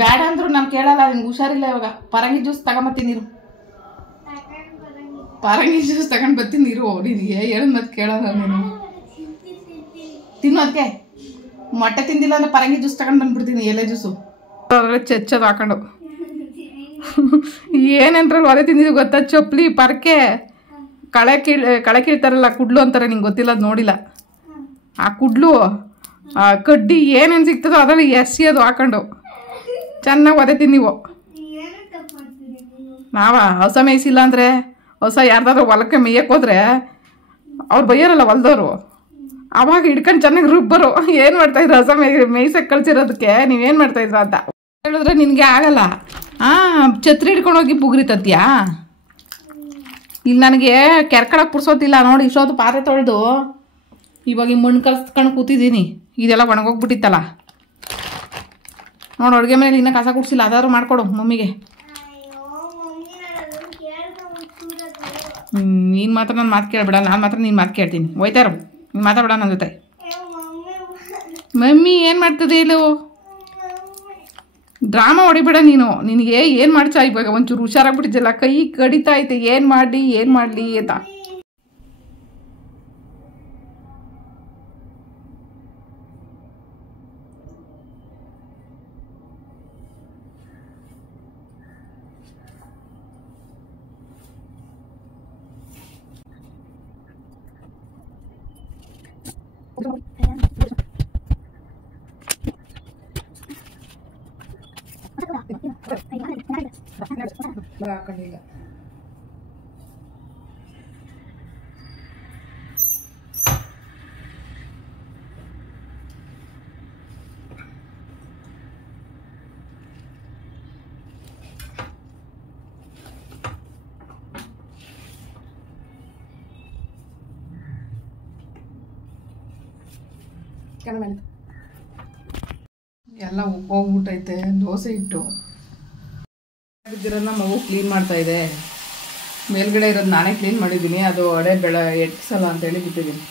ಬೇಡ ಅಂದ್ರು ನಾನು ಕೇಳಲ್ಲ, ನಿನ್ಗೆ ಹುಷಾರಿಲ್ಲ ಇವಾಗ. ಪರಂಗಿ ಜ್ಯೂಸ್ ತಗೊಂಬತ್ತೀನಿ ನೀರು, ಪರಂಗಿ ಜ್ಯೂಸ್ ತಗೊಂಡು ಬರ್ತೀನಿ ನೀರು. ನಿನಗೆ ಹೇಳ ಮತ್ತೆ ಕೇಳಲ್ಲ ನೀನು. ತಿನ್ನು ಅದಕ್ಕೆ. ಮೊಟ್ಟೆ ತಿಂದಿಲ್ಲ ಅಂದ್ರೆ ಪರಂಗಿ ಜ್ಯೂಸ್ ತಗೊಂಡು ಬಂದ್ಬಿಡ್ತೀನಿ, ಎಲೆ ಜ್ಯೂಸು ಚೆಚ್ಚೋದು ಹಾಕೊಂಡು. ಏನಂದ್ರಲ್ಲಿ ಹೊರೆ ತಿಂದಿದ್ದು ಗೊತ್ತಾ? ಚೊಪ್ಲಿ, ಪರ್ಕೆ, ಕಳೆ ಕೀಳ್ತಾರಲ್ಲ, ಕುಡ್ಲು ಅಂತಾರೆ, ನಿಂಗೆ ಗೊತ್ತಿಲ್ಲ, ಅದು ನೋಡಿಲ್ಲ. ಆ ಕುಡ್ಲು, ಆ ಕಡ್ಡಿ ಏನೇನು ಸಿಗ್ತದೋ ಅದರಲ್ಲಿ ಎಸ್ಸಿ ಅದು ಹಾಕೊಂಡು ಚೆನ್ನಾಗಿ ಒದೆ ತಿಂದೀವು. ನಾವ ಹೊಸ ಮೇಯಿಸಿಲ್ಲ ಅಂದರೆ, ಹೊಸ ಯಾರ್ದಾದ್ರೂ ಹೊಲಕ್ಕೆ ಮೇಯಕ್ಕೆ ಹೋದ್ರೆ ಅವ್ರು ಬೈಯೋರಲ್ಲ ಹೊಲ್ದವರು, ಅವಾಗ ಹಿಡ್ಕೊಂಡು ಚೆನ್ನಾಗಿ ರುಬ್ಬರು. ಏನು ಮಾಡ್ತಾಯಿದ್ರು ಹೊಸ ಮೇಯ್ಸಕ್ಕೆ ಕಳ್ಸಿರೋದಕ್ಕೆ ನೀವೇನು ಮಾಡ್ತಾಯಿದ್ರ ಅಂತ ಹೇಳಿದ್ರೆ ನಿನಗೆ ಆಗಲ್ಲ. ಛತ್ರಿ ಹಿಡ್ಕೊಂಡು ಹೋಗಿ ಪುಗ್ರಿ ತತ್ತೀಯಾ? ಇಲ್ಲಿ ನನಗೆ ಕೆರ್ಕಳಕ್ಕೆ ಪುರ್ಸೋತಿಲ್ಲ ನೋಡಿ. ಇಷ್ಟೊತ್ತು ಪಾತ್ರೆ ತೊಳೆದು ಇವಾಗ ಈ ಮಣ್ಣು ಕಲ್ಸ್ಕೊಂಡು ಕೂತಿದ್ದೀನಿ. ಇದೆಲ್ಲ ಒಣಗೋಗ್ಬಿಟ್ಟಿತ್ತಲ್ಲ ನೋಡು. ಅಡುಗೆ ಮನೇಲಿ ಇನ್ನೂ ಕಸ ಕುಡ್ಸಿಲ್ಲ, ಅದಾದ್ರು ಮಾಡಿಕೊಡು ಮಮ್ಮಿಗೆ. ನೀನು ಮಾತ್ರ ನನ್ನ ಮಾತು ಕೇಳಬೇಡ, ನಾನು ಮಾತ್ರ ನೀನು ಮಾತು ಕೇಳ್ತೀನಿ. ಹೋಯ್ತಾರ ನೀನು ಮಾತಾಡಬೇಡ ನನ್ನ ಜೊತೆ. ಮಮ್ಮಿ ಏನು ಮಾಡ್ತದೆ ಹೇಳು? ಡ್ರಾಮಾ ಹೊಡಿಬೇಡ ನೀನು. ನಿನಗೆ ಏನು ಮಾಡ್ಸಾ ಇವಾಗ? ಒಂಚೂರು ಹುಷಾರಾಗ್ಬಿಟ್ಟಿದ್ದಲ್ಲ, ಕೈ ಕಡಿತಾ ಐತೆ. ಏನು ಮಾಡಲಿ ಅಂತ. ಹಾಕೊಂಡಿಲ್ಲ. ಎಲ್ಲ ಉಪ್ಪೋಗ್ಬಿಟ್ಟೈತೆ. ದೋಸೆ ಇಟ್ಟು ಇದ್ದಿರೋದನ್ನ ಮಗು ಕ್ಲೀನ್ ಮಾಡ್ತಾ ಇದೆ. ಮೇಲ್ಗಡೆ ಇರೋದು ನಾನೇ ಕ್ಲೀನ್ ಮಾಡಿದ್ದೀನಿ, ಅದು ಅಡೆ ಎಟ್ಸಲ್ಲ ಅಂತೇಳಿ ಬಿಟ್ಟಿದ್ದೀನಿ.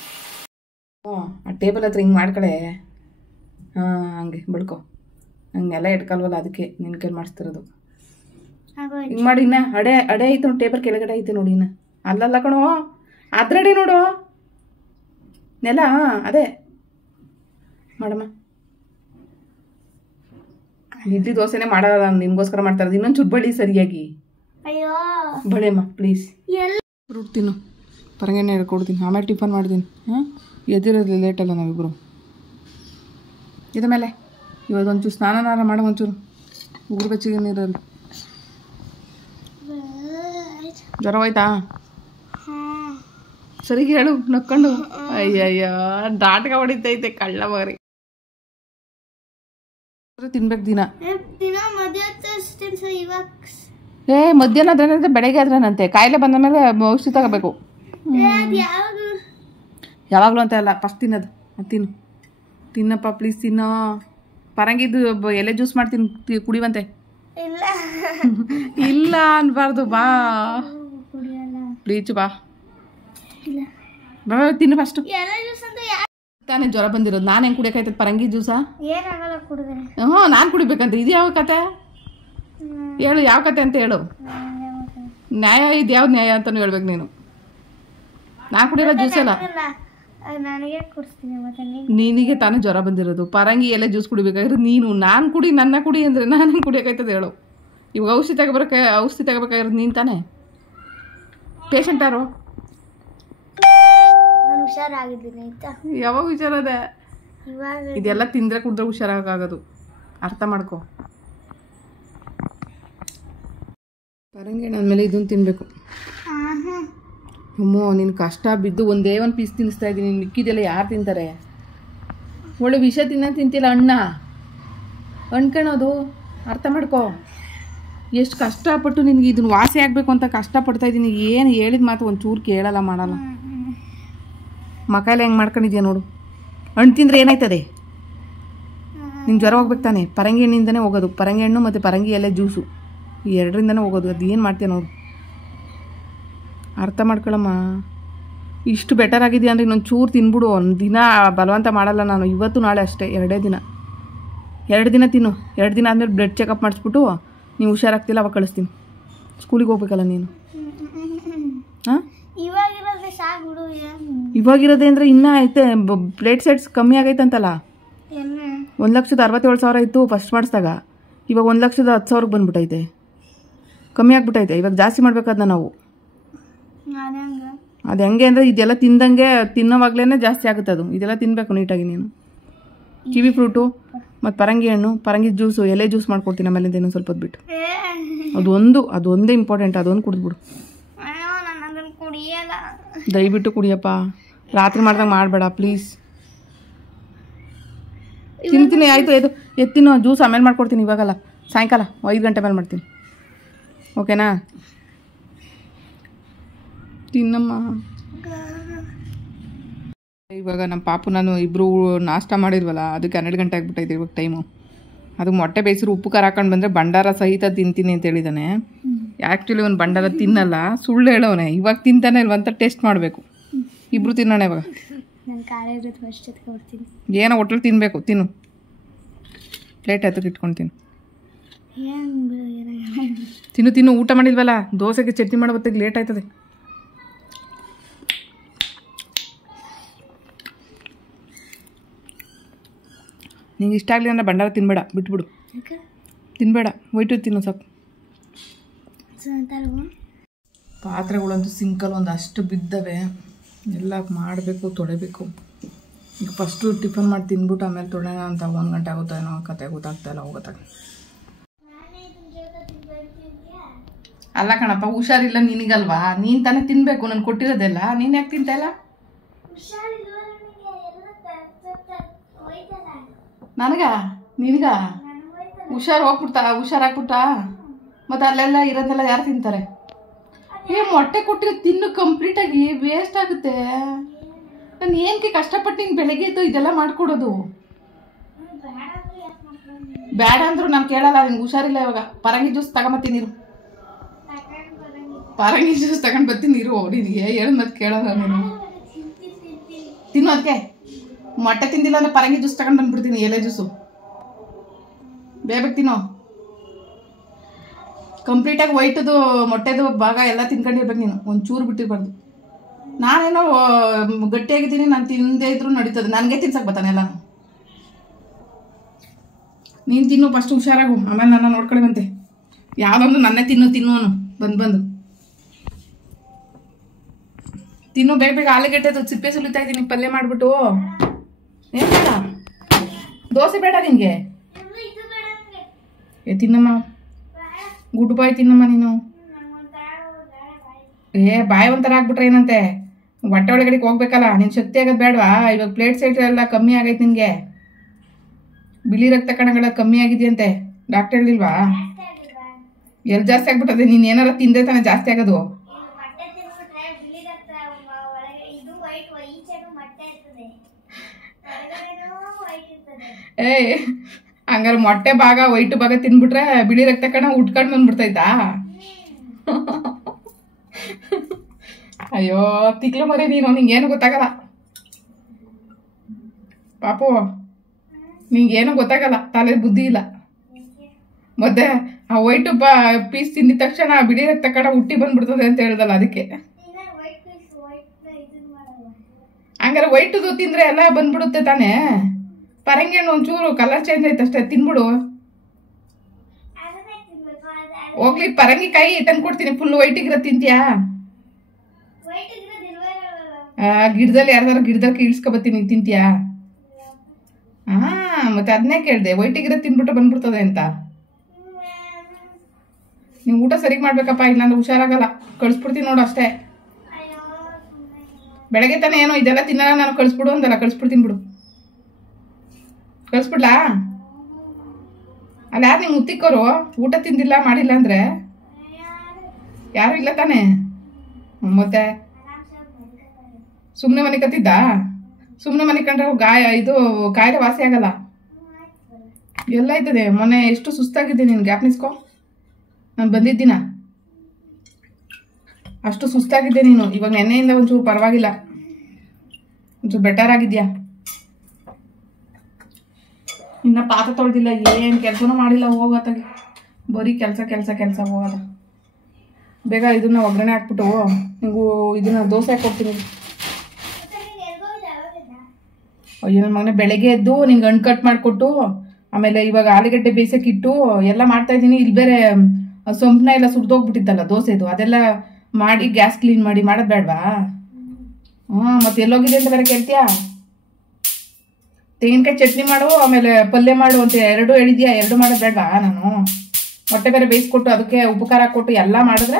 ಆ ಟೇಬಲ್ ಹತ್ರ ಹಿಂಗೆ ಮಾಡ್ಕಡೆ. ಹಂಗೆ ಬಡ್ಕೊ. ಹಂಗೆಲ್ಲ ಎಟ್ಕಲ್ವಲ್ಲ, ಅದಕ್ಕೆ ನಿನ್ನ ಕೈಲಿ ಮಾಡಿಸ್ತಿರೋದು. ಹಿಂಗೆ ಮಾಡಿ. ಇನ್ನ ಅಡೆ ಐತೆ ನೋಡಿ, ಟೇಬಲ್ ಕೆಳಗಡೆ ಐತೆ ನೋಡಿ. ಇನ್ನು ಅಲ್ಲಲ್ಲ ಕಣೋ, ಅದ್ರಡಿ ನೋಡು ನೆಲ. ಅದೇ ಮಾಡಮ್ಮ. ಇಡ್ಲಿ ದೋಸೆನೇ ಮಾಡಲ್ಲ ನಾನು, ನಿನ್ಗೋಸ್ಕರ ಮಾಡ್ತಾ ಇರೋದು. ಇನ್ನೊಂದು ಚೂರು ಬಳಿ ಸರಿಯಾಗಿ ಬಳೆಯಮ್ಮ ಪ್ಲೀಸ್. ಫ್ರೂಟ್ ತಿನ್ನು, ಪರಂಗೆಣ್ಣೆ ಹೇಳ್ಕೊಡ್ತೀನಿ, ಆಮೇಲೆ ಟಿಫನ್ ಮಾಡ್ತೀನಿ. ಎದ್ದಿರೋದು ಲೇಟಲ್ಲ ನಾವಿಬ್ಬರು. ಇದ ಮೇಲೆ ಇವಾಗ ಒಂಚೂರು ಸ್ನಾನ ಮಾಡೋ, ಒಂಚೂರು ಉಗುರು ಬೆಚ್ಚಗೆ ನೀರಲ್ಲಿ. ಜ್ವರ ಹೋಯ್ತಾ? ಸರಿಗೆ ಹೇಳು ನಕ್ಕೊಂಡು. ಅಯ್ಯಯ್ಯ ದಾಟ್ಗ ಹೊಡಿತೈತೆ ಕಳ್ಳ ಮಗರಿ. ತಿನ್ಬೇಕು ದಿನ. ಮಧ್ಯಾಹ್ನ ಅದ್ರಂತೆ, ಬೆಳಗ್ಗೆ ಅದ್ರಂತೆ. ಕಾಯಿಲೆ ಬಂದ ಮೇಲೆ ಔಷಧಿ ತಗೋಬೇಕು. ಯಾವಾಗಲೂ ಅಂತ ಅಲ್ಲ, ಫಸ್ಟ್ ತಿನ್ನೋದು. ಅದು ತಿನ್ನಪ್ಪ ಪ್ಲೀಸ್ ತಿನ್ನೋ. ಪರಂಗಿದ್ದು ಎಲೆ ಜ್ಯೂಸ್ ಮಾಡ್ತೀನಿ, ಕುಡಿವಂತೆ. ಇಲ್ಲ ಅನ್ಬಾರ್ದು, ಬಾ ಪ್ಲೀಸ್ ಬಾ. ತಿನ್ನು ಫಸ್ಟ್. ತಾನೇ ಜ್ವರ ಬಂದಿರೋದು. ನಾನು ಹೆಂಗೆ ಕುಡಿಯೋಕಾಯ್ತದೆ ಪರಂಗಿ ಜ್ಯೂಸಾ? ನಾನು ಕುಡಿಬೇಕಂತ. ಇದು ಯಾವ ಕತೆ ಹೇಳು? ಯಾವ ಕತೆ ಅಂತ ಹೇಳು. ನ್ಯಾಯ ಇದು ಯಾವ್ದು ನ್ಯಾಯ ಅಂತಾನು ಹೇಳ್ಬೇಕು ನೀನು. ನಾನು ಕುಡಿಯಲ್ಲ ಜ್ಯೂಸ್ ಎಲ್ಲ. ನಿನಗೆ ತಾನೇ ಜ್ವರ ಬಂದಿರೋದು. ಪರಂಗಿ ಎಲೆ ಜ್ಯೂಸ್ ಕುಡಿಬೇಕಾಗಿರೋದು ನೀನು. ನಾನು ಕುಡಿ, ನನ್ನ ಕುಡಿ ಅಂದರೆ ನಾನು ಹೆಂಗೆ ಕುಡಿಯೋಕಾಯ್ತದೆ ಹೇಳು? ಇವಾಗ ಔಷಧಿ ತಗೋಬೇಕಾಗಿರೋದು ನೀನು ತಾನೇ. ಪೇಷಂಟ್ ಯಾರು? ಯಾವಾಗ ಹುಷಾರದೆ? ಇದೆಲ್ಲ ತಿಂದರೆ ಕುಡಿದ್ರೆ ಹುಷಾರಾಗೋದು, ಅರ್ಥ ಮಾಡ್ಕೊ. ಪರಂಗಿ ನನ್ನ ಮೇಲೆ ಇದನ್ನು ತಿನ್ನಬೇಕು. ಅಮ್ಮೋ ನೀನು ಕಷ್ಟ ಬಿದ್ದು ಒಂದೇ ಒಂದು ಪೀಸ್ ತಿನ್ನಿಸ್ತಾ ಇದ್ದೀನಿ. ಮಿಕ್ಕಿದೆಲ್ಲ ಯಾರು ತಿಂತಾರೆ? ಒಳ್ಳೆ ವಿಷ ತಿಂತಿಲ್ಲ, ಅಣ್ಕಣೋದು ಅರ್ಥ ಮಾಡ್ಕೊ. ಎಷ್ಟು ಕಷ್ಟಪಟ್ಟು ನಿನಗೆ ಇದನ್ನು ವಾಸಿ ಆಗಬೇಕು ಅಂತ ಕಷ್ಟಪಡ್ತಾ ಇದ್ದೀನಿ. ಏನು ಹೇಳಿದ ಮಾತು ಒಂಚೂರು ಕೇಳಲ್ಲ, ಮಾಡಲ್ಲ. ಮಕಾಯಿಲೆ ಹೆಂಗೆ ಮಾಡ್ಕೊಂಡಿದ್ಯಾ ನೋಡು. ಹಣ್ಣು ತಿಂದರೆ ಏನಾಯ್ತದೆ? ನಿಂಗೆ ಜ್ವರ ಹೋಗ್ಬೇಕು ತಾನೆ. ಪರಂಗಿ ಹಣ್ಣಿಂದನೇ ಹೋಗೋದು. ಪರಂಗಿ ಹಣ್ಣು ಮತ್ತು ಪರಂಗಿ ಎಲೆ ಜ್ಯೂಸು, ಈ ಎರಡರಿಂದನೇ ಹೋಗೋದು. ಅದು ಏನು ಮಾಡ್ತೀಯ ನೋಡು, ಅರ್ಥ ಮಾಡ್ಕೊಳಮ್ಮ. ಇಷ್ಟು ಬೆಟರ್ ಆಗಿದೆಯಾ ಅಂದರೆ ಇನ್ನೊಂದು ಚೂರು ತಿನ್ಬಿಡು. ಒಂದು ದಿನ ಬಲವಂತ ಮಾಡಲ್ಲ ನಾನು. ಇವತ್ತು ನಾಳೆ ಅಷ್ಟೇ, 2 ದಿನ. 2 ದಿನ ತಿನ್ನು. 2 ದಿನ ಆದಮೇಲೆ ಬ್ಲಡ್ ಚೆಕಪ್ ಮಾಡಿಸ್ಬಿಟ್ಟು ನೀವು ಹುಷಾರಾಗ್ತಿಲ್ಲ ಅವಾಗ ಕಳಿಸ್ತೀನಿ. ಸ್ಕೂಲಿಗೆ ಹೋಗ್ಬೇಕಲ್ಲ ನೀನು. ಹಾಂ, ಇವಾಗಿರೋದೇ ಅಂದರೆ ಇನ್ನೂ ಐತೆ. ಪ್ಲೇಟ್ ಸೆಟ್ಸ್ ಕಮ್ಮಿ ಆಗೈತಂತಲ್ಲ. 1,67,000 ಇತ್ತು ಫಸ್ಟ್ ಮಾಡಿಸಿದಾಗ. ಇವಾಗ 1,10,000 ಬಂದ್ಬಿಟ್ಟೈತೆ. ಕಮ್ಮಿ ಆಗ್ಬಿಟ್ಟೈತೆ. ಇವಾಗ ಜಾಸ್ತಿ ಮಾಡ್ಬೇಕಾದ ನಾವು. ಅದು ಹೆಂಗೆ ಅಂದರೆ ಇದೆಲ್ಲ ತಿಂದಂಗೆ ತಿನ್ನೋವಾಗ್ಲೇ ಜಾಸ್ತಿ ಆಗುತ್ತೆ ಅದು. ಇದೆಲ್ಲ ತಿನ್ನಬೇಕು ನೀಟಾಗಿ ನೀನು. ಕಿವಿ ಫ್ರೂಟು ಮತ್ತು ಪರಂಗಿ ಹಣ್ಣು, ಪರಂಗಿ ಜ್ಯೂಸು, ಎಲೆ ಜ್ಯೂಸ್ ಮಾಡ್ಕೊಡ್ತೀನಿ ಆಮೇಲಿಂದ ಇನ್ನೊಂದು ಸ್ವಲ್ಪ ಹೊತ್ತು ಬಿಟ್ಟು. ಅದೊಂದೇ ಇಂಪಾರ್ಟೆಂಟ್. ಅದೊಂದು ಕುಡಿದ್ಬಿಡು. ದಯವಿಟ್ಟು ಕುಡಿಯಪ್ಪ. ರಾತ್ರಿ ಮಾಡ್ದಂಗೆ ಮಾಡಬೇಡ ಪ್ಲೀಸ್. ತಿಂತೀನಿ ಆಯಿತು. ಎತ್ತಿನೋ ಜ್ಯೂಸ್ ಆಮೇಲೆ ಮಾಡ್ಕೊಡ್ತೀನಿ. ಇವಾಗಲ್ಲ, ಸಾಯಂಕಾಲ 5 ಗಂಟೆ ಮೇಲೆ ಮಾಡ್ತೀನಿ. ಓಕೆನಾ? ತಿನ್ನಮ್ಮ. ಇವಾಗ ನಮ್ಮ ಪಾಪು ನಾನು ಇಬ್ಬರು ನಾಷ್ಟ ಮಾಡಿದ್ವಲ್ಲ, ಅದಕ್ಕೆ 12 ಗಂಟೆ ಆಗ್ಬಿಟ್ಟೈತೆ ಇವಾಗ ಟೈಮು. ಅದು ಮೊಟ್ಟೆ ಬೇಯಿಸಿರು ಉಪ್ಪು ಖಾರ ಹಾಕೊಂಡು ಬಂದರೆ ಭಂಡಾರ ಸಹಿತ ತಿಂತೀನಿ ಅಂತ ಹೇಳಿದ್ದಾನೆ. ಆ್ಯಕ್ಚುಲಿ ಒಂದು ಭಂಡಾರ ತಿನ್ನಲ್ಲ, ಸುಳ್ಳು ಹೇಳೋನೆ. ಇವಾಗ ತಿಂತಾನೆ ಇಲ್ವ ಅಂತ ಟೆಸ್ಟ್ ಮಾಡಬೇಕು. ಇಬ್ಬರು ತಿನ್ನೋಣ ಇವಾಗ. ಏನೋ ಹೋಟ್ಲಲ್ಲಿ ತಿನ್ನಬೇಕು. ತಿನ್ನು. ಪ್ಲೇಟ್ ಹತ್ತಕ್ಕೆ ಇಟ್ಕೊಂಡು ತಿನ್ನು. ಊಟ ಮಾಡಿದ್ವಲ್ಲ, ದೋಸೆಗೆ ಚಟ್ನಿ ಮಾಡೋ ಹೊತ್ತಿಗೆ ಲೇಟ್ ಆಯ್ತದೆ. ನಿಂಗೆ ಇಷ್ಟ ಆಗಲಿ ಅಂದರೆ ಭಂಡಾರ ತಿನ್ನಬೇಡ, ಬಿಟ್ಬಿಡು. ತಿನ್ನಬೇಡ, ವೈಟು ತಿನ್ನು ಸಾಕು. ಪಾತ್ರೆಗಳಂತೂ ಸಿಂಕಲ್ಲಿ ಒಂದಷ್ಟು ಬಿದ್ದವೆ. ಎಲ್ಲ ಮಾಡಬೇಕು, ತೊಳೆಬೇಕು. ಈಗ ಫಸ್ಟು ಟಿಫನ್ ಮಾಡಿ ತಿನ್ಬಿಟ್ಟು ಆಮೇಲೆ ತೊಳೆಯೋಣ ಅಂತ. 1 ಗಂಟೆ ಆಗುತ್ತೋ ಏನೋ ಕತೆ ಗೊತ್ತಾಗ್ತಾಯಿಲ್ಲ. ಹೋಗುತ್ತಾಗ ಅಲ್ಲ ಕಣಪ್ಪ, ಹುಷಾರಿಲ್ಲ ನಿನಗಲ್ವಾ? ನೀನು ತಾನೇ ತಿನ್ನಬೇಕು. ನಾನು ಕೊಟ್ಟಿರೋದೆಲ್ಲ ನೀನು ಯಾಕೆ ತಿಂತಾಯಿಲ್ಲ? ನನಗ ನಿನಗ ಹುಷಾರಾಗ್ಬಿಟ್ಟ. ಮತ್ತು ಅಲ್ಲೆಲ್ಲ ಇರೋದೆಲ್ಲ ಯಾರು ತಿಂತಾರೆ? ಮೊಟ್ಟೆ ಕೊಟ್ಟಿರೋ ತಿನ್ನು ಕಂಪ್ಲೀಟಾಗಿ. ವೇಸ್ಟ್ ಆಗುತ್ತೆ. ನಾನು ಏನಕ್ಕೆ ಕಷ್ಟಪಟ್ಟು ನಿಂಗೆ ಬೆಳಗ್ಗೆ ಎದ್ದು ಇದೆಲ್ಲ ಮಾಡ್ಕೊಡೋದು? ಬೇಡ ಅಂದ್ರು ನಾನು ಕೇಳಲ್ಲ. ನಿನ್ಗೆ ಹುಷಾರಿಲ್ಲ ಇವಾಗ. ಪರಂಗಿ ಜ್ಯೂಸ್ ತಗೊಂಬತ್ತೀನಿ ಇರು. ಪರಂಗಿ ಜ್ಯೂಸ್ ತಗೊಂಡು ಬರ್ತೀನಿ ಇರು. ನಿನಗೆ ಹೇಳಿ ಮತ್ತೆ ಕೇಳಲ್ಲ ನೀನು. ತಿನ್ನು. ಅದಕ್ಕೆ ಮೊಟ್ಟೆ ತಿಂದಿಲ್ಲ ಅಂದರೆ ಪರಂಗಿ ಜ್ಯೂಸ್ ತಗೊಂಡು ಬಂದ್ಬಿಡ್ತೀನಿ. ಎಲೆ ಜ್ಯೂಸು ಬೇಗ ತಿನ್ನೋ. ಕಂಪ್ಲೀಟಾಗಿ ವೈಟದು ಮೊಟ್ಟೆದು ಭಾಗ ಎಲ್ಲ ತಿನ್ಕೊಂಡಿರ್ಬೇಕು ನೀನು. ಒಂಚೂರು ಬಿಟ್ಟಿರ್ಬಾರ್ದು. ನಾನೇನೋ ಗಟ್ಟಿಯಾಗಿದ್ದೀನಿ. ನಾನು ತಿಂದೇ ಇದ್ರು ನಡೀತದೆ. ನನಗೆ ತಿನ್ಸಕ್ಕೆ ಬರ್ತಾನೆ ಎಲ್ಲ. ನೀನು ತಿನ್ನು ಫಸ್ಟ್, ಹುಷಾರಾಗು. ಆಮೇಲೆ ನನ್ನ ನೋಡ್ಕೊಳ್ಳಿವಂತೆ. ಯಾವುದೊಂದು ನನ್ನೇ ತಿನ್ನು ಬಂದು ತಿನ್ನು. ಬೇಗ ಆಲೂಗೆಡ್ಡೆದು ಸಿಪ್ಪೆ ಸುಲಿತಾ ಇದ್ದೀನಿ ಪಲ್ಯ ಮಾಡಿಬಿಟ್ಟು. ಏನು ಬೇಡ? ದೋಸೆ ಬೇಡ ನಿನಗೆ? ತಿನ್ನಮ್ಮ. ಗುಡ್ ಬಾಯ್ ತಿನ್ನಮ್ಮ ನೀನು. ಬಾಯಿ ಒಂಥರ ಆಗ್ಬಿಟ್ರೆ ಏನಂತೆ? ಹೊಟ್ಟೆ ಒಳಗಡೆಗೆ ಹೋಗ್ಬೇಕಲ್ಲ. ನೀನು ಶಕ್ತಿ ಆಗೋದು ಬೇಡವಾ? ಇವಾಗ ಪ್ಲೇಟ್ ಸೈಟ್ ಎಲ್ಲ ಕಮ್ಮಿ ಆಗೈತೆ ನಿನಗೆ. ಬಿಳಿ ರಕ್ತ ಕಣಗಳ ಕಮ್ಮಿ ಆಗಿದೆಯಂತೆ. ಡಾಕ್ಟರ್ ಹೇಳಿಲ್ವಾ? ಎಲ್ಲಿ ಜಾಸ್ತಿ ಆಗ್ಬಿಟ್ಟದೆ? ನೀನು ಏನಾರ ತಿಂದ್ರೆ ತಾನೇ ಜಾಸ್ತಿ ಆಗೋದು. ಹಂಗಾರೆ ಮೊಟ್ಟೆ ಭಾಗ ವೈಟ್ ಭಾಗ ತಿನ್ಬಿಟ್ರೆ ಬಿಳಿ ರಕ್ತ ಕಣ ಉಟ್ಕೊಂಡು ಬಂದ್ಬಿಡ್ತೈತಾ? ಅಯ್ಯೋ ತಿಕ್ಲು ಮರಿ ನೀನು. ನಿಂಗೇನು ಗೊತ್ತಾಗಲ್ಲ ಪಾಪು. ನಿಂಗೇನು ಗೊತ್ತಾಗಲ್ಲ. ತಲೆ ಬುದ್ಧಿ ಇಲ್ಲ. ಮತ್ತೆ ಆ ವೈಟು ಪೀಸ್ ತಿಂದಿದ ತಕ್ಷಣ ಬಿಳಿ ರಕ್ತ ಕಣ ಹುಟ್ಟಿ ಬಂದ್ಬಿಡ್ತದೆ ಅಂತ ಹೇಳ್ದಲ್ಲ, ಅದಕ್ಕೆ. ಹಂಗಾರೆ ವೈಟುದು ತಿಂದ್ರೆ ಎಲ್ಲ ಬಂದ್ಬಿಡುತ್ತೆ ತಾನೇ. ಪರಂಗಿ ಹಣ್ಣು ಒಂಚೂರು ಕಲರ್ ಚೇಂಜ್ ಆಯ್ತು ಅಷ್ಟೇ. ತಿನ್ಬಿಡು. ಹೋಗ್ಲಿ, ಪರಂಗಿಕಾಯಿ ತಂದು ಕೊಡ್ತೀನಿ. ಫುಲ್ ವೈಟಿಗಿರೋ ತಿಂತೀಯಾ? ಗಿಡದಲ್ಲಿ ಗಿಡದಲ್ಲಿ ಇಳಿಸ್ಕೊಬತ್ತೀನಿ. ತಿಂತೀಯಾ? ಮತ್ತೆ ಅದನ್ನೇ ಕೇಳಿದೆ. ವೈಟಿಗಿರೋ ತಿನ್ಬಿಟ್ಟು ಬಂದ್ಬಿಡ್ತದೆ ಅಂತ. ನೀವು ಊಟ ಸರಿಗೆ ಮಾಡ್ಬೇಕಪ್ಪ, ಇಲ್ಲಾಂದ್ರೆ ಹುಷಾರಾಗಲ್ಲ. ಕಳಿಸ್ಬಿಡ್ತೀನಿ ನೋಡು ಅಷ್ಟೇ. ಬೆಳಗ್ಗೆ ತಾನೇ ಏನೋ ಇದೆಲ್ಲ ತಿನ್ನಲ್ಲ ನಾನು ಕಳಿಸ್ಬಿಡು ಅಂತಲ್ಲ. ಕಳಿಸ್ಬಿಡ್ತೀನಿ ಬಿಡು. ಕಳಿಸ್ಬಿಡ್ಲಾ? ಅಲ್ಲಿ ಯಾರು ನಿಂಗೆ ಮುತ್ತಿಕ್ಕೋರು? ಊಟ ತಿಂದಿಲ್ಲ ಮಾಡಿಲ್ಲ ಅಂದರೆ ಯಾರು ಇಲ್ಲ ತಾನೇ? ಮತ್ತೆ ಸುಮ್ಮನೆ ಮನೆ ಕತ್ತಿದ್ದ? ಸುಮ್ಮನೆ ಮನೆ ಕಂಡ್ರೆ ಕಾಯಿಲೆ ವಾಸಿ ಆಗಲ್ಲ. ಎಲ್ಲ ಆಯ್ತದೆ. ಮೊನ್ನೆ ಎಷ್ಟು ಸುಸ್ತಾಗಿದ್ದೆ ನೀನು. ಜ್ಞಾಪನಿಸ್ಕೊ. ನಾನು ಬಂದಿದ್ದೀನ ಅಷ್ಟು ಸುಸ್ತಾಗಿದ್ದೆ ನೀನು. ಇವಾಗ ನೆನ್ನೆಯಿಂದ ಒಂಚೂರು ಪರವಾಗಿಲ್ಲ. ಒಂಚೂರು ಬೆಟರ್ ಆಗಿದ್ಯಾ. ಇನ್ನು ಪಾತ್ರೆ ತೊಳೆದಿಲ್ಲ, ಏನು ಕೆಲಸನೂ ಮಾಡಿಲ್ಲ. ಹೋಗತ್ತಾಗೆ ಬರೀ ಕೆಲಸ ಹೋಗೋದ. ಬೇಗ ಇದನ್ನ ಒಗ್ಗರಣೆ ಹಾಕ್ಬಿಟ್ಟು ನೀವು ಇದನ್ನ ದೋಸೆ ಹಾಕ್ಕೊಡ್ತೀನಿ. ಅಯ್ಯೋ ನನ್ನ ಮಗನೇ, ಬೆಳಗ್ಗೆ ಎದ್ದು ನಿಂಗೆ ಹಣ್ಣು ಕಟ್ ಮಾಡಿಕೊಟ್ಟು ಆಮೇಲೆ ಇವಾಗ ಆಲೂಗಡ್ಡೆ ಬೇಯಿಸೋಕ್ಕಿಟ್ಟು ಎಲ್ಲ ಮಾಡ್ತಾಯಿದ್ದೀನಿ. ಇಲ್ಲಿ ಬೇರೆ ಸೊಂಪನ್ನ ಎಲ್ಲ ಸುರಿದೋಗ್ಬಿಟ್ಟಿತ್ತಲ್ಲ ದೋಸೆದು, ಅದೆಲ್ಲ ಮಾಡಿ ಗ್ಯಾಸ್ ಕ್ಲೀನ್ ಮಾಡಿ ಮಾಡೋದು ಬೇಡವಾ? ಮತ್ತೆ ಎಲ್ಲೋಗಿದೆ ಅಂತ ಬೇರೆ ಕೇಳ್ತೀಯಾ? ತೆಂಗಿನಕಾಯಿ ಚಟ್ನಿ ಮಾಡು, ಆಮೇಲೆ ಪಲ್ಯ ಮಾಡು ಅಂತ 2 ಹೇಳಿದ್ಯಾ. 2 ಮಾಡೋದು ಬೇಡವಾ? ನಾನು ಮೊಟ್ಟೆ ಬೇರೆ ಬೇಯಿಸ್ಕೊಟ್ಟು ಅದಕ್ಕೆ ಉಪ್ಪು ಖಾರ ಕೊಟ್ಟು ಎಲ್ಲ ಮಾಡಿದ್ರೆ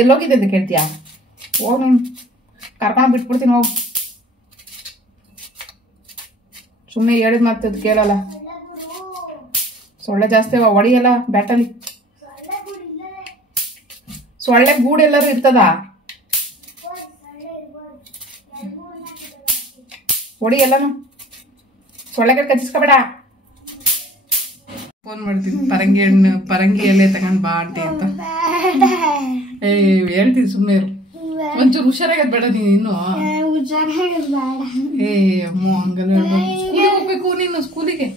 ಎಲ್ಲೋಗಿದೆ ಅಂತ ಕೇಳ್ತೀಯಾ? ಹೋಗಿ ನೀನು ಕರ್ಕೊಂಡು ಬಿಟ್ಬಿಡ್ತೀನಿ. ಹೋಗು, ಸುಮ್ಮನೆ ಹೇಳಿದ ಮತ್ತೆ ಅದು ಕೇಳಲ್ಲ. ಸೊಳ್ಳೆ ಜಾಸ್ತಿ ಹೊಡಿಯಲ್ಲ ಬ್ಯಾಟಲ್ಲಿ. ಸೊಳ್ಳೆ ಗೂಡು ಎಲ್ಲರೂ ಇರ್ತದ, ಹೊಡಿ ಎಲ್ಲಾನು. ಸೊಳ್ಳೆಗಳು ಕಚ್ಚಿಸ್ಕೊಬೇಡ. ಫೋನ್ ಮಾಡ್ತೀನಿ, ಪರಂಗಿ ಎಲೆ ತಗೊಂಡು ಬಾ ಆಂಟಿ ಅಂತ. ಹೇಳ್ತೀನಿ, ಸುಮ್ಮನೆ ಇರು. ಒಂಚೂರು ಹುಷಾರಾಗದ್ ಬೇಡ ನೀನು ಇನ್ನು. ಅಮ್ಮ ಹಂಗಲ್ಲ ಸ್ಕೂಲಿಗೆ ಹೋಗ್ಬೇಕು ನೀನು, ಸ್ಕೂಲಿಗೆ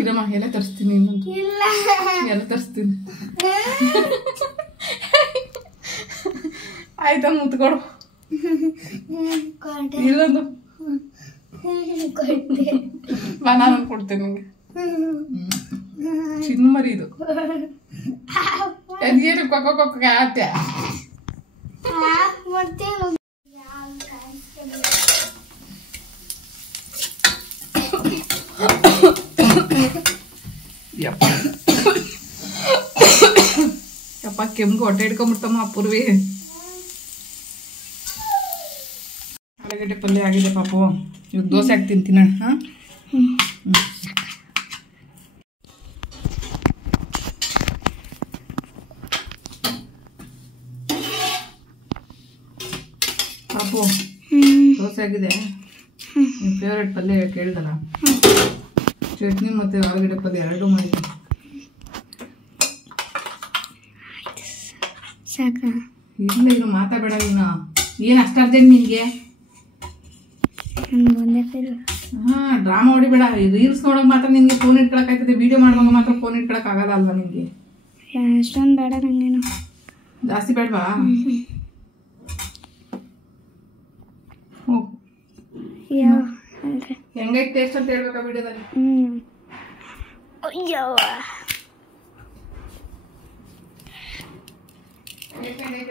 ಇರಮ್ಮ. ಎಲೆ ತರಿಸ್ತೀನಿ, ಇನ್ನೊಂದು ಎಲೆ ತರಿಸ್ತೀನಿ. ಆಯ್ತಾ, ಮುತ್ಕೊಡು. ಇಲ್ಲೊಂದು ನಾನು ಕೊಡ್ತೇನೆ ನಿಂಗೆ. ಚಿನ್ನ ಮರಿ ಇದು. ಏನು ಕೊಕ್ಕ ಆತ್ಯ. ಯಪ್ಪ ಕೆಮ್ಗೆ ಹೊಟ್ಟೆ ಹಿಡ್ಕೊಂಬಿಡ್ತಮ್ಮ ಅಪ್ಪುರ್ವಿ. ಆಲೂಗಡ್ಡೆ ಪಲ್ಯ ಆಗಿದೆ ಪಾಪು. ಇವಾಗ ದೋಸೆ ಹಾಕ್ತೀನಿ ತಿನ್ನೋಣ. ಪಾಪು ದೋಸೆ ಆಗಿದೆ. ನಿಮ್ಮ ಫೇವ್ರೆಟ್ ಪಲ್ಯ ಕೇಳಿದಲ್ಲ, ಚಟ್ನಿ ಮತ್ತು ಆಲೂಗಡ್ಡೆ ಪಲ್ಯ 2 ಮಾಡಿದ್ದೀನಿ. ಇಲ್ಲ ಇನ್ನು ಮಾತಾಡಬೇಡ ನೀನು. ಏನು ಅಷ್ಟು ಅರ್ಜೆಂಟ್ ನಿನಗೆ? ಡ್ರಾಮಾ ಹೊಡಿಬೇಡ. ರೀಲ್ಸ್ ನೋಡೋಕೆ ಮಾತ್ರ ನಿನಗೆ ಫೋನ್ ಇಟ್ಕೊಳಕ್ಕಾಗ್ತದೆ, ವಿಡಿಯೋ ಮಾಡುವಾಗ ಮಾತ್ರ ಫೋನ್ ಇಟ್ಕೊಳಕ್ ಆಗಲ್ಲ ಅಲ್ವಾ ನಿನಗೆ? ಅಷ್ಟೊಂದು ಬೇಡ ನಂಗೇನು, ಜಾಸ್ತಿ ಬೇಡವಾ? ಹೆಂಗೈತೆ ಟೇಸ್ಟ್ ಅಂತ ಹೇಳ್ಬೇಕಾ ವಿಡಿಯೋದಲ್ಲಿ?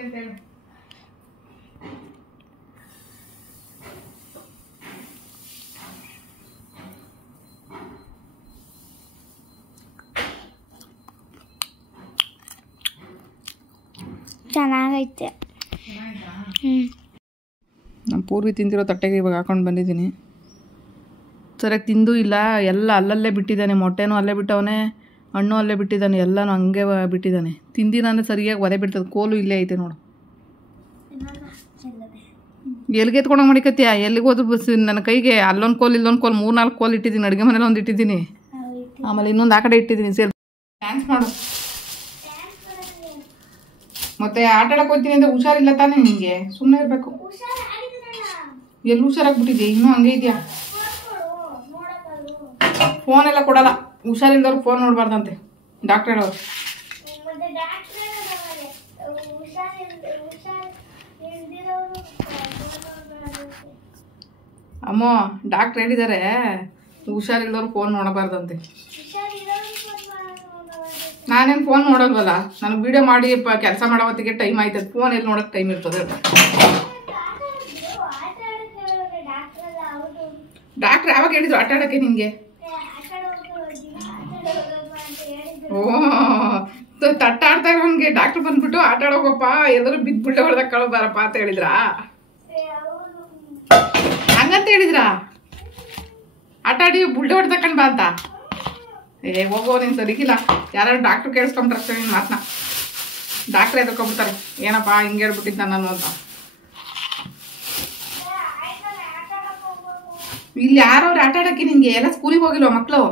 ಅಂತ ಹೇಳು. ಚೆನ್ನಾಗೈತೆ. ನಮ್ಮ ಪೂರ್ವಿ ತಿಂದಿರೋ ತಟ್ಟೆಗೆ ಇವಾಗ ಹಾಕೊಂಡು ಬಂದಿದ್ದೀನಿ. ಸರಿಯಾಗಿ ತಿಂದು ಇಲ್ಲ, ಎಲ್ಲ ಅಲ್ಲಲ್ಲೇ ಬಿಟ್ಟಿದ್ದಾನೆ. ಮೊಟ್ಟೆನೂ ಅಲ್ಲೇ ಬಿಟ್ಟವನೇ, ಹಣ್ಣು ಅಲ್ಲೇ ಬಿಟ್ಟಿದ್ದಾನೆ, ಎಲ್ಲನೂ ಹಂಗೆ ಬಿಟ್ಟಿದ್ದಾನೆ. ತಿಂದಿದ್ದಾನೆ ಸರಿಯಾಗಿ ಒದೆ ಬಿಡ್ತದೆ. ಕೋಲು ಇಲ್ಲೇ ಐತೆ ನೋಡು. ಎಲ್ಲಿಗೆ ಎತ್ಕೊಂಡೋಗಿ ಮಾಡಿಕತ್ತೀಯ? ಎಲ್ಲಿಗೆ ಹೋದ್ರು ಬಸ್ ನನ್ನ ಕೈಗೆ ಅಲ್ಲೊಂದು ಕೋಲು ಇಲ್ಲೊಂದು ಕೋಲು 3-4 ಕೋಲು ಇಟ್ಟಿದ್ದೀನಿ. ಅಡುಗೆ ಮನೇಲಿ ಒಂದು ಇಟ್ಟಿದ್ದೀನಿ, ಆಮೇಲೆ ಇನ್ನೊಂದು ಆ ಕಡೆ ಇಟ್ಟಿದ್ದೀನಿ. ಸೇರಿ ಥ್ಯಾಂಕ್ಸ್ ಮಾಡು. ಮತ್ತೆ ಆಟ ಆಡಕ್ಕೆ ಹೋಗ್ತೀನಿ ಅಂದರೆ ಹುಷಾರಿಲ್ಲ ತಾನೇ ನಿನಗೆ? ಸುಮ್ಮನೆ ಇರಬೇಕು. ಎಲ್ಲಿ ಹುಷಾರಾಗ್ಬಿಟ್ಟಿದ್ಯಾ? ಇನ್ನೂ ಹಂಗೆ ಇದೆಯಾ? ಫೋನೆಲ್ಲ ಕೊಡಲ್ಲ, ಹುಷಾರಿಲ್ದವ್ರು ಫೋನ್ ನೋಡಬಾರ್ದಂತೆ ಡಾಕ್ಟರ್ ಹೇಳೋರು. ಅಮ್ಮ ಡಾಕ್ಟ್ರ್ ಹೇಳಿದ್ದಾರೆ ಹುಷಾರಿಲ್ದವ್ರು ಫೋನ್ ನೋಡಬಾರ್ದಂತೆ. ನಾನೇನು ಫೋನ್ ನೋಡಲ್ವಲ್ಲ, ನನಗೆ ವಿಡಿಯೋ ಮಾಡಿ ಕೆಲಸ ಮಾಡೋ ಹೊತ್ತಿಗೆ ಟೈಮ್ ಆಯ್ತದೆ. ಫೋನ್ ಎಲ್ಲಿ ನೋಡೋಕೆ ಟೈಮ್ ಇರ್ತದೆ? ಡಾಕ್ಟ್ರ್ ಯಾವಾಗ ಹೇಳಿದ್ರು ಆಟ ಆಡೋಕ್ಕೆ ನಿನಗೆ? ಓ ತಟ್ಟಾಡ್ತಾ ಇರೋನ್ಗೆ ಡಾಕ್ಟ್ರ್ ಬಂದ್ಬಿಟ್ಟು ಆಟ ಆಡೋಕಪ್ಪ, ಎಲ್ಲರೂ ಬಿದ್ದುಬಿಟ್ಟೆ ಹೊಡೆದಾಗ ಕಳಬಾರಪ್ಪ ಅಂತ ಹೇಳಿದ್ರಾ? ಹಂಗಂತ ಹೇಳಿದ್ರಾ? ಆಟ ಆಡಿ ಬುಲ್ಡೆ ಹೊಡೆದಕ್ಕಂಡ್ ಬಾ ಅಂತ? ಹೋಗೋ ನೀನು ಸರಿಗಿಲ್ಲ. ಯಾರು ಡಾಕ್ಟ್ರು ಕೇಳಿಸ್ಕೊಂಬಿಟ್ರೆ ನೀನು ಮಾತನ್ನ ಡಾಕ್ಟ್ರ್ ಎದ್ಕೊಂಡ್ಬಿಡ್ತಾರೆ, ಏನಪ್ಪ ಹಿಂಗೆ ಹೇಳ್ಬಿಟ್ಟಿದ್ದ ನಾನು ಅಂತ. ಇಲ್ಲಿ ಯಾರವ್ರು ಆಟ ಆಡೋಕ್ಕೆ ನಿನಗೆ? ಎಲ್ಲ ಸ್ಕೂಲಿಗೆ ಹೋಗಿಲ್ವ ಮಕ್ಕಳು?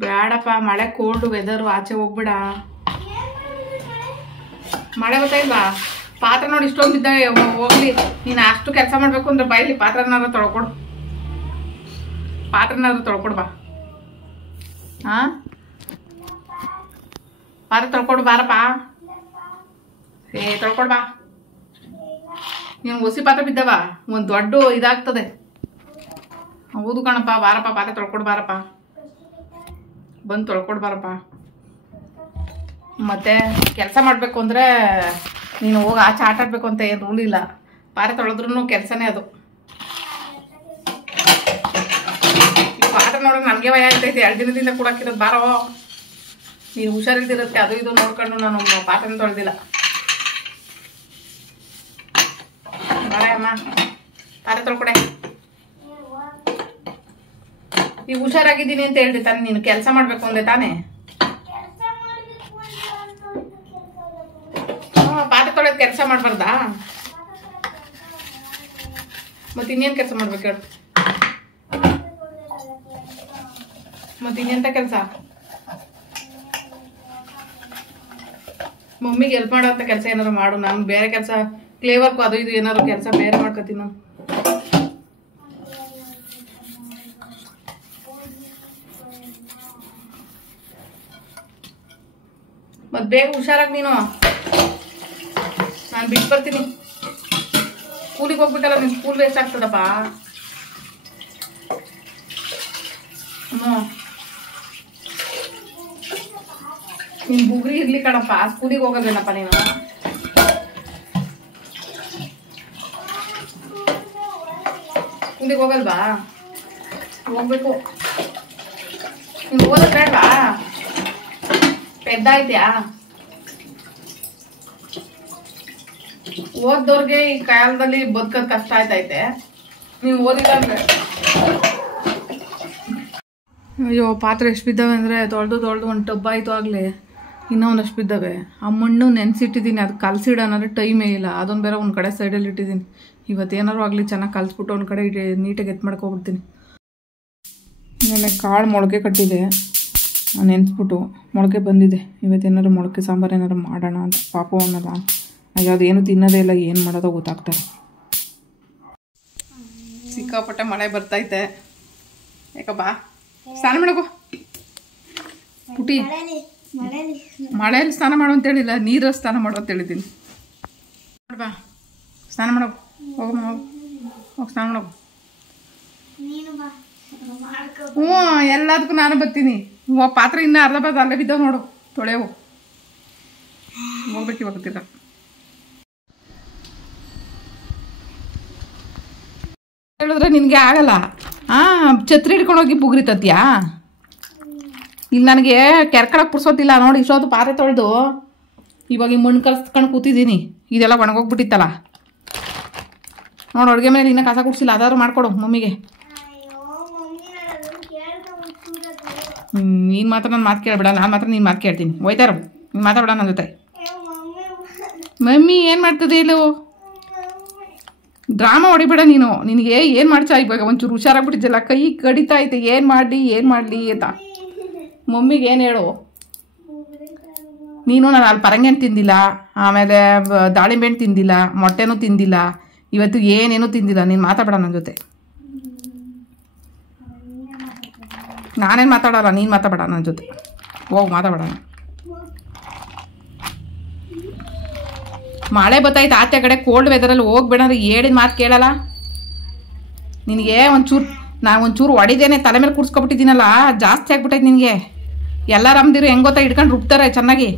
ಬೇಡಪ್ಪ, ಮಳೆ ಕೋಲ್ಡ್ ವೆದರು, ಆಚೆ ಹೋಗ್ಬೇಡ. ಮಳೆ ಗೊತ್ತಾಯಿಲ್ವಾ? ಪಾತ್ರೆ ನೋಡಿ ಇಷ್ಟೊಂದು ಬಿದ್ದಾವೆ. ಹೋಗ್ಲಿ, ನೀನು ಅಷ್ಟು ಕೆಲಸ ಮಾಡಬೇಕು ಅಂದ್ರೆ ಬಾಯಿಲಿ ಪಾತ್ರೆನಾದ್ರು ತೊಳ್ಕೊಡು. ಪಾತ್ರೆನಾದ್ರು ತೊಳ್ಕೊಡು ಬಾ. ಹಾಂ, ಪಾತ್ರೆ ತೊಳ್ಕೊಡು ಬಾರಪ್ಪ. ತೊಳ್ಕೊಡು ಬಾ. ನೀನು ಹೊಸಿ ಪಾತ್ರೆ ಬಿದ್ದವ, ಒಂದು ದೊಡ್ಡ ಇದಾಗ್ತದೆ. ಹೌದು ಕಣಪ್ಪ, ಬಾರಪ್ಪ, ಪಾತ್ರೆ ತೊಳ್ಕೊಡು ಬಾರಪ್ಪ. ಬಂದು ತೊಳ್ಕೊಡು ಬಾರಪ್ಪ. ಮತ್ತೆ ಕೆಲಸ ಮಾಡಬೇಕು ಅಂದರೆ ನೀನು ಹೋಗಿ ಆಚೆ ಆಟ ಆಡಬೇಕು ಅಂತ ಏನು ರೂಲ್ ಇಲ್ಲ. ಪಾತ್ರೆ ತೊಳೆದ್ರೂ ಕೆಲಸನೇ ಅದು. ಪಾತ್ರೆ ನೋಡೋಕೆ ನನಗೆ ಭಯ ಆಗ್ತೈತಿ. 2 ದಿನದಿಂದ ಕೂಡಕ್ಕಿರೋದು. ಬಾರೋ, ನೀನು ಹುಷಾರಿಲ್ದಿರುತ್ತೆ, ಅದು ಇದು ನೋಡ್ಕೊಂಡು ನಾನು ಪಾತ್ರೆನ ತೊಳೆದಿಲ್ಲ. ಬಾರ ಅಮ್ಮ, ಪಾತ್ರೆ ತೊಳ್ಕೊಡೆ. ಈಗ ಹುಷಾರಾಗಿದ್ದೀನಿ ಅಂತ ಹೇಳ್ದೆ ತಾನೆ, ನೀನು ಕೆಲಸ ಮಾಡಬೇಕು ಅಂದೆ ತಾನೆ. ಪಾತ್ರೆ ತೊಳೆದು ಕೆಲಸ ಮಾಡಬಾರ್ದಾ? ಮತ್ತೆ ಇನ್ನೇನು ಕೆಲಸ ಮಾಡ್ಬೇಕು ಹೇಳು? ಮತ್ತೆ ಇನ್ನೆಂತ ಕೆಲಸ? ಮಮ್ಮಿಗೆ ಹೆಲ್ಪ್ ಮಾಡೋಂಥ ಕೆಲಸ ಏನಾದ್ರು ಮಾಡು. ನಾನು ಬೇರೆ ಕೆಲಸ, ಕ್ಲೇ ವರ್ಕ್ ಅದು ಇದು ಏನಾದ್ರು ಕೆಲಸ ಬೇರೆ ಮಾಡ್ಕೊತೀನಿ ನಾನು. ಮತ್ತೆ ಬೇಗ ಹುಷಾರಾಗಿ ನೀನು. ನಾನು ಬಿಟ್ಟು ಬರ್ತೀನಿ. ಸ್ಕೂಲಿಗೆ ಹೋಗ್ಬಿಟ್ಟಲ್ಲ, ನೀನು ಸ್ಕೂಲ್ ವೇಸ್ಟ್ ಆಗ್ತದಪ್ಪ. ನಿನ್ ಬುಗ್ರಿ ಇರ್ಲಿ ಕಣಪ್ಪ, ಸ್ಕೂಲಿಗೆ ಹೋಗೋದೇನಪ್ಪ ನೀನು. ಸ್ಕೂಲಿಗೆ ಹೋಗಲ್ವಾ? ಹೋಗ್ಬೇಕು. ನೀನು ಓದೋದು ಬೇಡವಾ? ಪೆದ್ದಾಯ್ತ್ಯಾ? ಓದ್ದವ್ರಿಗೆ ಈ ಕಾಲದಲ್ಲಿ ಬದುಕೋದು ಕಷ್ಟ ಆಯ್ತೈತೆ. ನೀವು ಓದಿಲ್ಲ ಅಂದ್ರೆ. ಅಯ್ಯೋ, ಪಾತ್ರೆ ಎಷ್ಟು ಬಿದ್ದಾವೆ ಅಂದರೆ ತೊಳೆದು ಒಂದು ಟಬ್ ಆಯಿತು ಆಗಲಿ. ಇನ್ನೂ ಒಂದಷ್ಟು ಬಿದ್ದಾವೆ. ಆ ಮಣ್ಣು ನೆನೆಸಿಟ್ಟಿದ್ದೀನಿ, ಅದು ಕಲಸಿಡೋಣಂದ್ರೆ ಟೈಮೇ ಇಲ್ಲ. ಅದೊಂದು ಬೇರೆ ಒಂದು ಕಡೆ ಸೈಡಲ್ಲಿ ಇಟ್ಟಿದ್ದೀನಿ. ಇವತ್ತೇನಾರು ಆಗಲಿ ಚೆನ್ನಾಗಿ ಕಲಿಸ್ಬಿಟ್ಟು ಒಂದು ಕಡೆ ನೀಟಾಗಿ ಎತ್ತು ಮಾಡ್ಕೊಬಿಡ್ತೀನಿ. ನೆನೆ ಕಾಳು ಮೊಳಕೆ ಕಟ್ಟಿದೆ, ನೆನೆಸ್ಬಿಟ್ಟು ಮೊಳಕೆ ಬಂದಿದೆ. ಇವತ್ತೇನಾದ್ರು ಮೊಳಕೆ ಸಾಂಬಾರು ಏನಾದ್ರು ಮಾಡೋಣ ಅಂತ. ಪಾಪು ಅವನಲ್ಲ, ಅದೇನು ತಿನ್ನೋದೇ ಇಲ್ಲ, ಏನು ಮಾಡೋದೋ ಗೊತ್ತಾಗ್ತಾರೆ. ಸಿಕ್ಕಾಪಟ್ಟೆ ಮಳೆ ಬರ್ತೈತೆ. ಯಾಕಪ್ಪ ಸ್ನಾನ ಮಾಡೋಕೋ ಪುಟಿ. ಮಳೆಯಲ್ಲಿ ಸ್ನಾನ ಮಾಡು ಅಂತೇಳಿಲ್ಲ, ನೀರಲ್ಲಿ ಸ್ನಾನ ಮಾಡು ಅಂತ ಹೇಳಿದ್ದೀನಿ. ಬಾ, ಸ್ನಾನ ಮಾಡೋಕು. ಹೋಗಮ್ಮ, ಹೋಗಿ ಸ್ನಾನ ಮಾಡೋಕು. ಹ್ಞೂ, ಎಲ್ಲದಕ್ಕೂ ನಾನು ಬರ್ತೀನಿ. ಪಾತ್ರೆ ಇನ್ನೂ ಅರ್ಧ ಬರ್ದು ಅಲ್ಲೇ ಬಿದ್ದಾವೆ ನೋಡು, ತೊಳೆವು. ಹೋಗ್ಬೇಕು ಇವಾಗ ತಿರ್ಗ. ಹೇಳಿದ್ರೆ ನಿನಗೆ ಆಗಲ್ಲ. ಛತ್ರಿ ಹಿಡ್ಕೊಂಡು ಹೋಗಿ ಬುಗ್ರಿ ತತ್ತೀಯಾ? ಇಲ್ಲಿ ನನಗೆ ಕೆರ್ಕಳಕ್ಕೆ ಪುರ್ಸೋತಿಲ್ಲ ನೋಡಿ. ಇಷ್ಟೊತ್ತು ಪಾತ್ರೆ ತೊಳೆದು ಇವಾಗ ಈ ಮಣ್ಣು ಕಲ್ಸ್ಕೊಂಡು ಕೂತಿದ್ದೀನಿ. ಇದೆಲ್ಲ ಒಣಗೋಗ್ಬಿಟ್ಟಿತ್ತಲ್ಲ ನೋಡು. ಅಡುಗೆ ಮೇಲೆ ಇನ್ನೂ ಕಸ ಕುಡ್ಸಿಲ್ಲ, ಅದಾದ್ರು ಮಾಡಿಕೊಡು ಮಮ್ಮಿಗೆ. ನೀನು ಮಾತ್ರ ನನ್ನ ಮಾತು ಕೇಳಬೇಡ, ನಾನು ಮಾತ್ರ ನೀನು ಮಾತು ಕೇಳ್ತೀನಿ. ಹೋಯ್ತಾರ ನೀನು ಮಾತಾಡಬೇಡ ನನ್ನ ಜೊತೆ. ಮಮ್ಮಿ ಏನು ಮಾಡ್ತದೆ ಇಲ್ಲೋ? ಡ್ರಾಮಾ ಹೊಡಿಬೇಡ ನೀನು. ನಿನಗೆ ಏನು ಮಾಡ್ಸಾ ಇವಾಗ ಒಂಚೂರು ಹುಷಾರಾಗ್ಬಿಟ್ಟಿದ್ದಲ್ಲ, ಕೈ ಕಡಿತಾ ಐತೆ. ಏನು ಮಾಡಲಿ ಅಂತ ಮಮ್ಮಿಗೆ ಏನು ಹೇಳು ನೀನು? ನಾನು ಅಲ್ಲಿ ಪರಂಗಿಹಣ್ಣು ತಿಂದಿಲ್ಲ, ಆಮೇಲೆ ದಾಳಿಂಬೆ ಹಣ್ಣು ತಿಂದಿಲ್ಲ, ಮೊಟ್ಟೆನೂ ತಿಂದಿಲ್ಲ, ಇವತ್ತು ಏನೇನೂ ತಿಂದಿಲ್ಲ. ನೀನು ಮಾತಾಡಬೇಡ ನನ್ನ ಜೊತೆ. ನಾನೇನು ಮಾತಾಡೋಲ್ಲ, ನೀನು ಮಾತಾಡಬೇಡ ನನ್ನ ಜೊತೆ. ಹೋಗಿ ಮಾತಾಡೋಣ. ಮಳೆ ಬತ್ತಾಯ್ತು ಆಚೆ ಕಡೆ, ಕೋಲ್ಡ್ ವೆದರಲ್ಲಿ ಹೋಗ್ಬೇಡಂದ್ರೆ ಹೇಳಿದ ಮಾತು ಕೇಳಲ್ಲ. ನಿನಗೆ ನಾನು ಒಂಚೂರು ಹೊಡಿದೇನೆ ತಲೆ ಮೇಲೆ ಕೂರ್ಸ್ಕೊಬಿಟ್ಟಿದ್ದೀನಲ್ಲ, ಜಾಸ್ತಿ ಆಗ್ಬಿಟ್ಟೈತೆ ನಿನಗೆ. ಎಲ್ಲರೂ ಅಮ್ದಿರು ಹೆಂಗೆ ಗೊತ್ತಾ, ಹಿಡ್ಕೊಂಡು ರುಬ್ತಾರೆ ಚೆನ್ನಾಗಿ.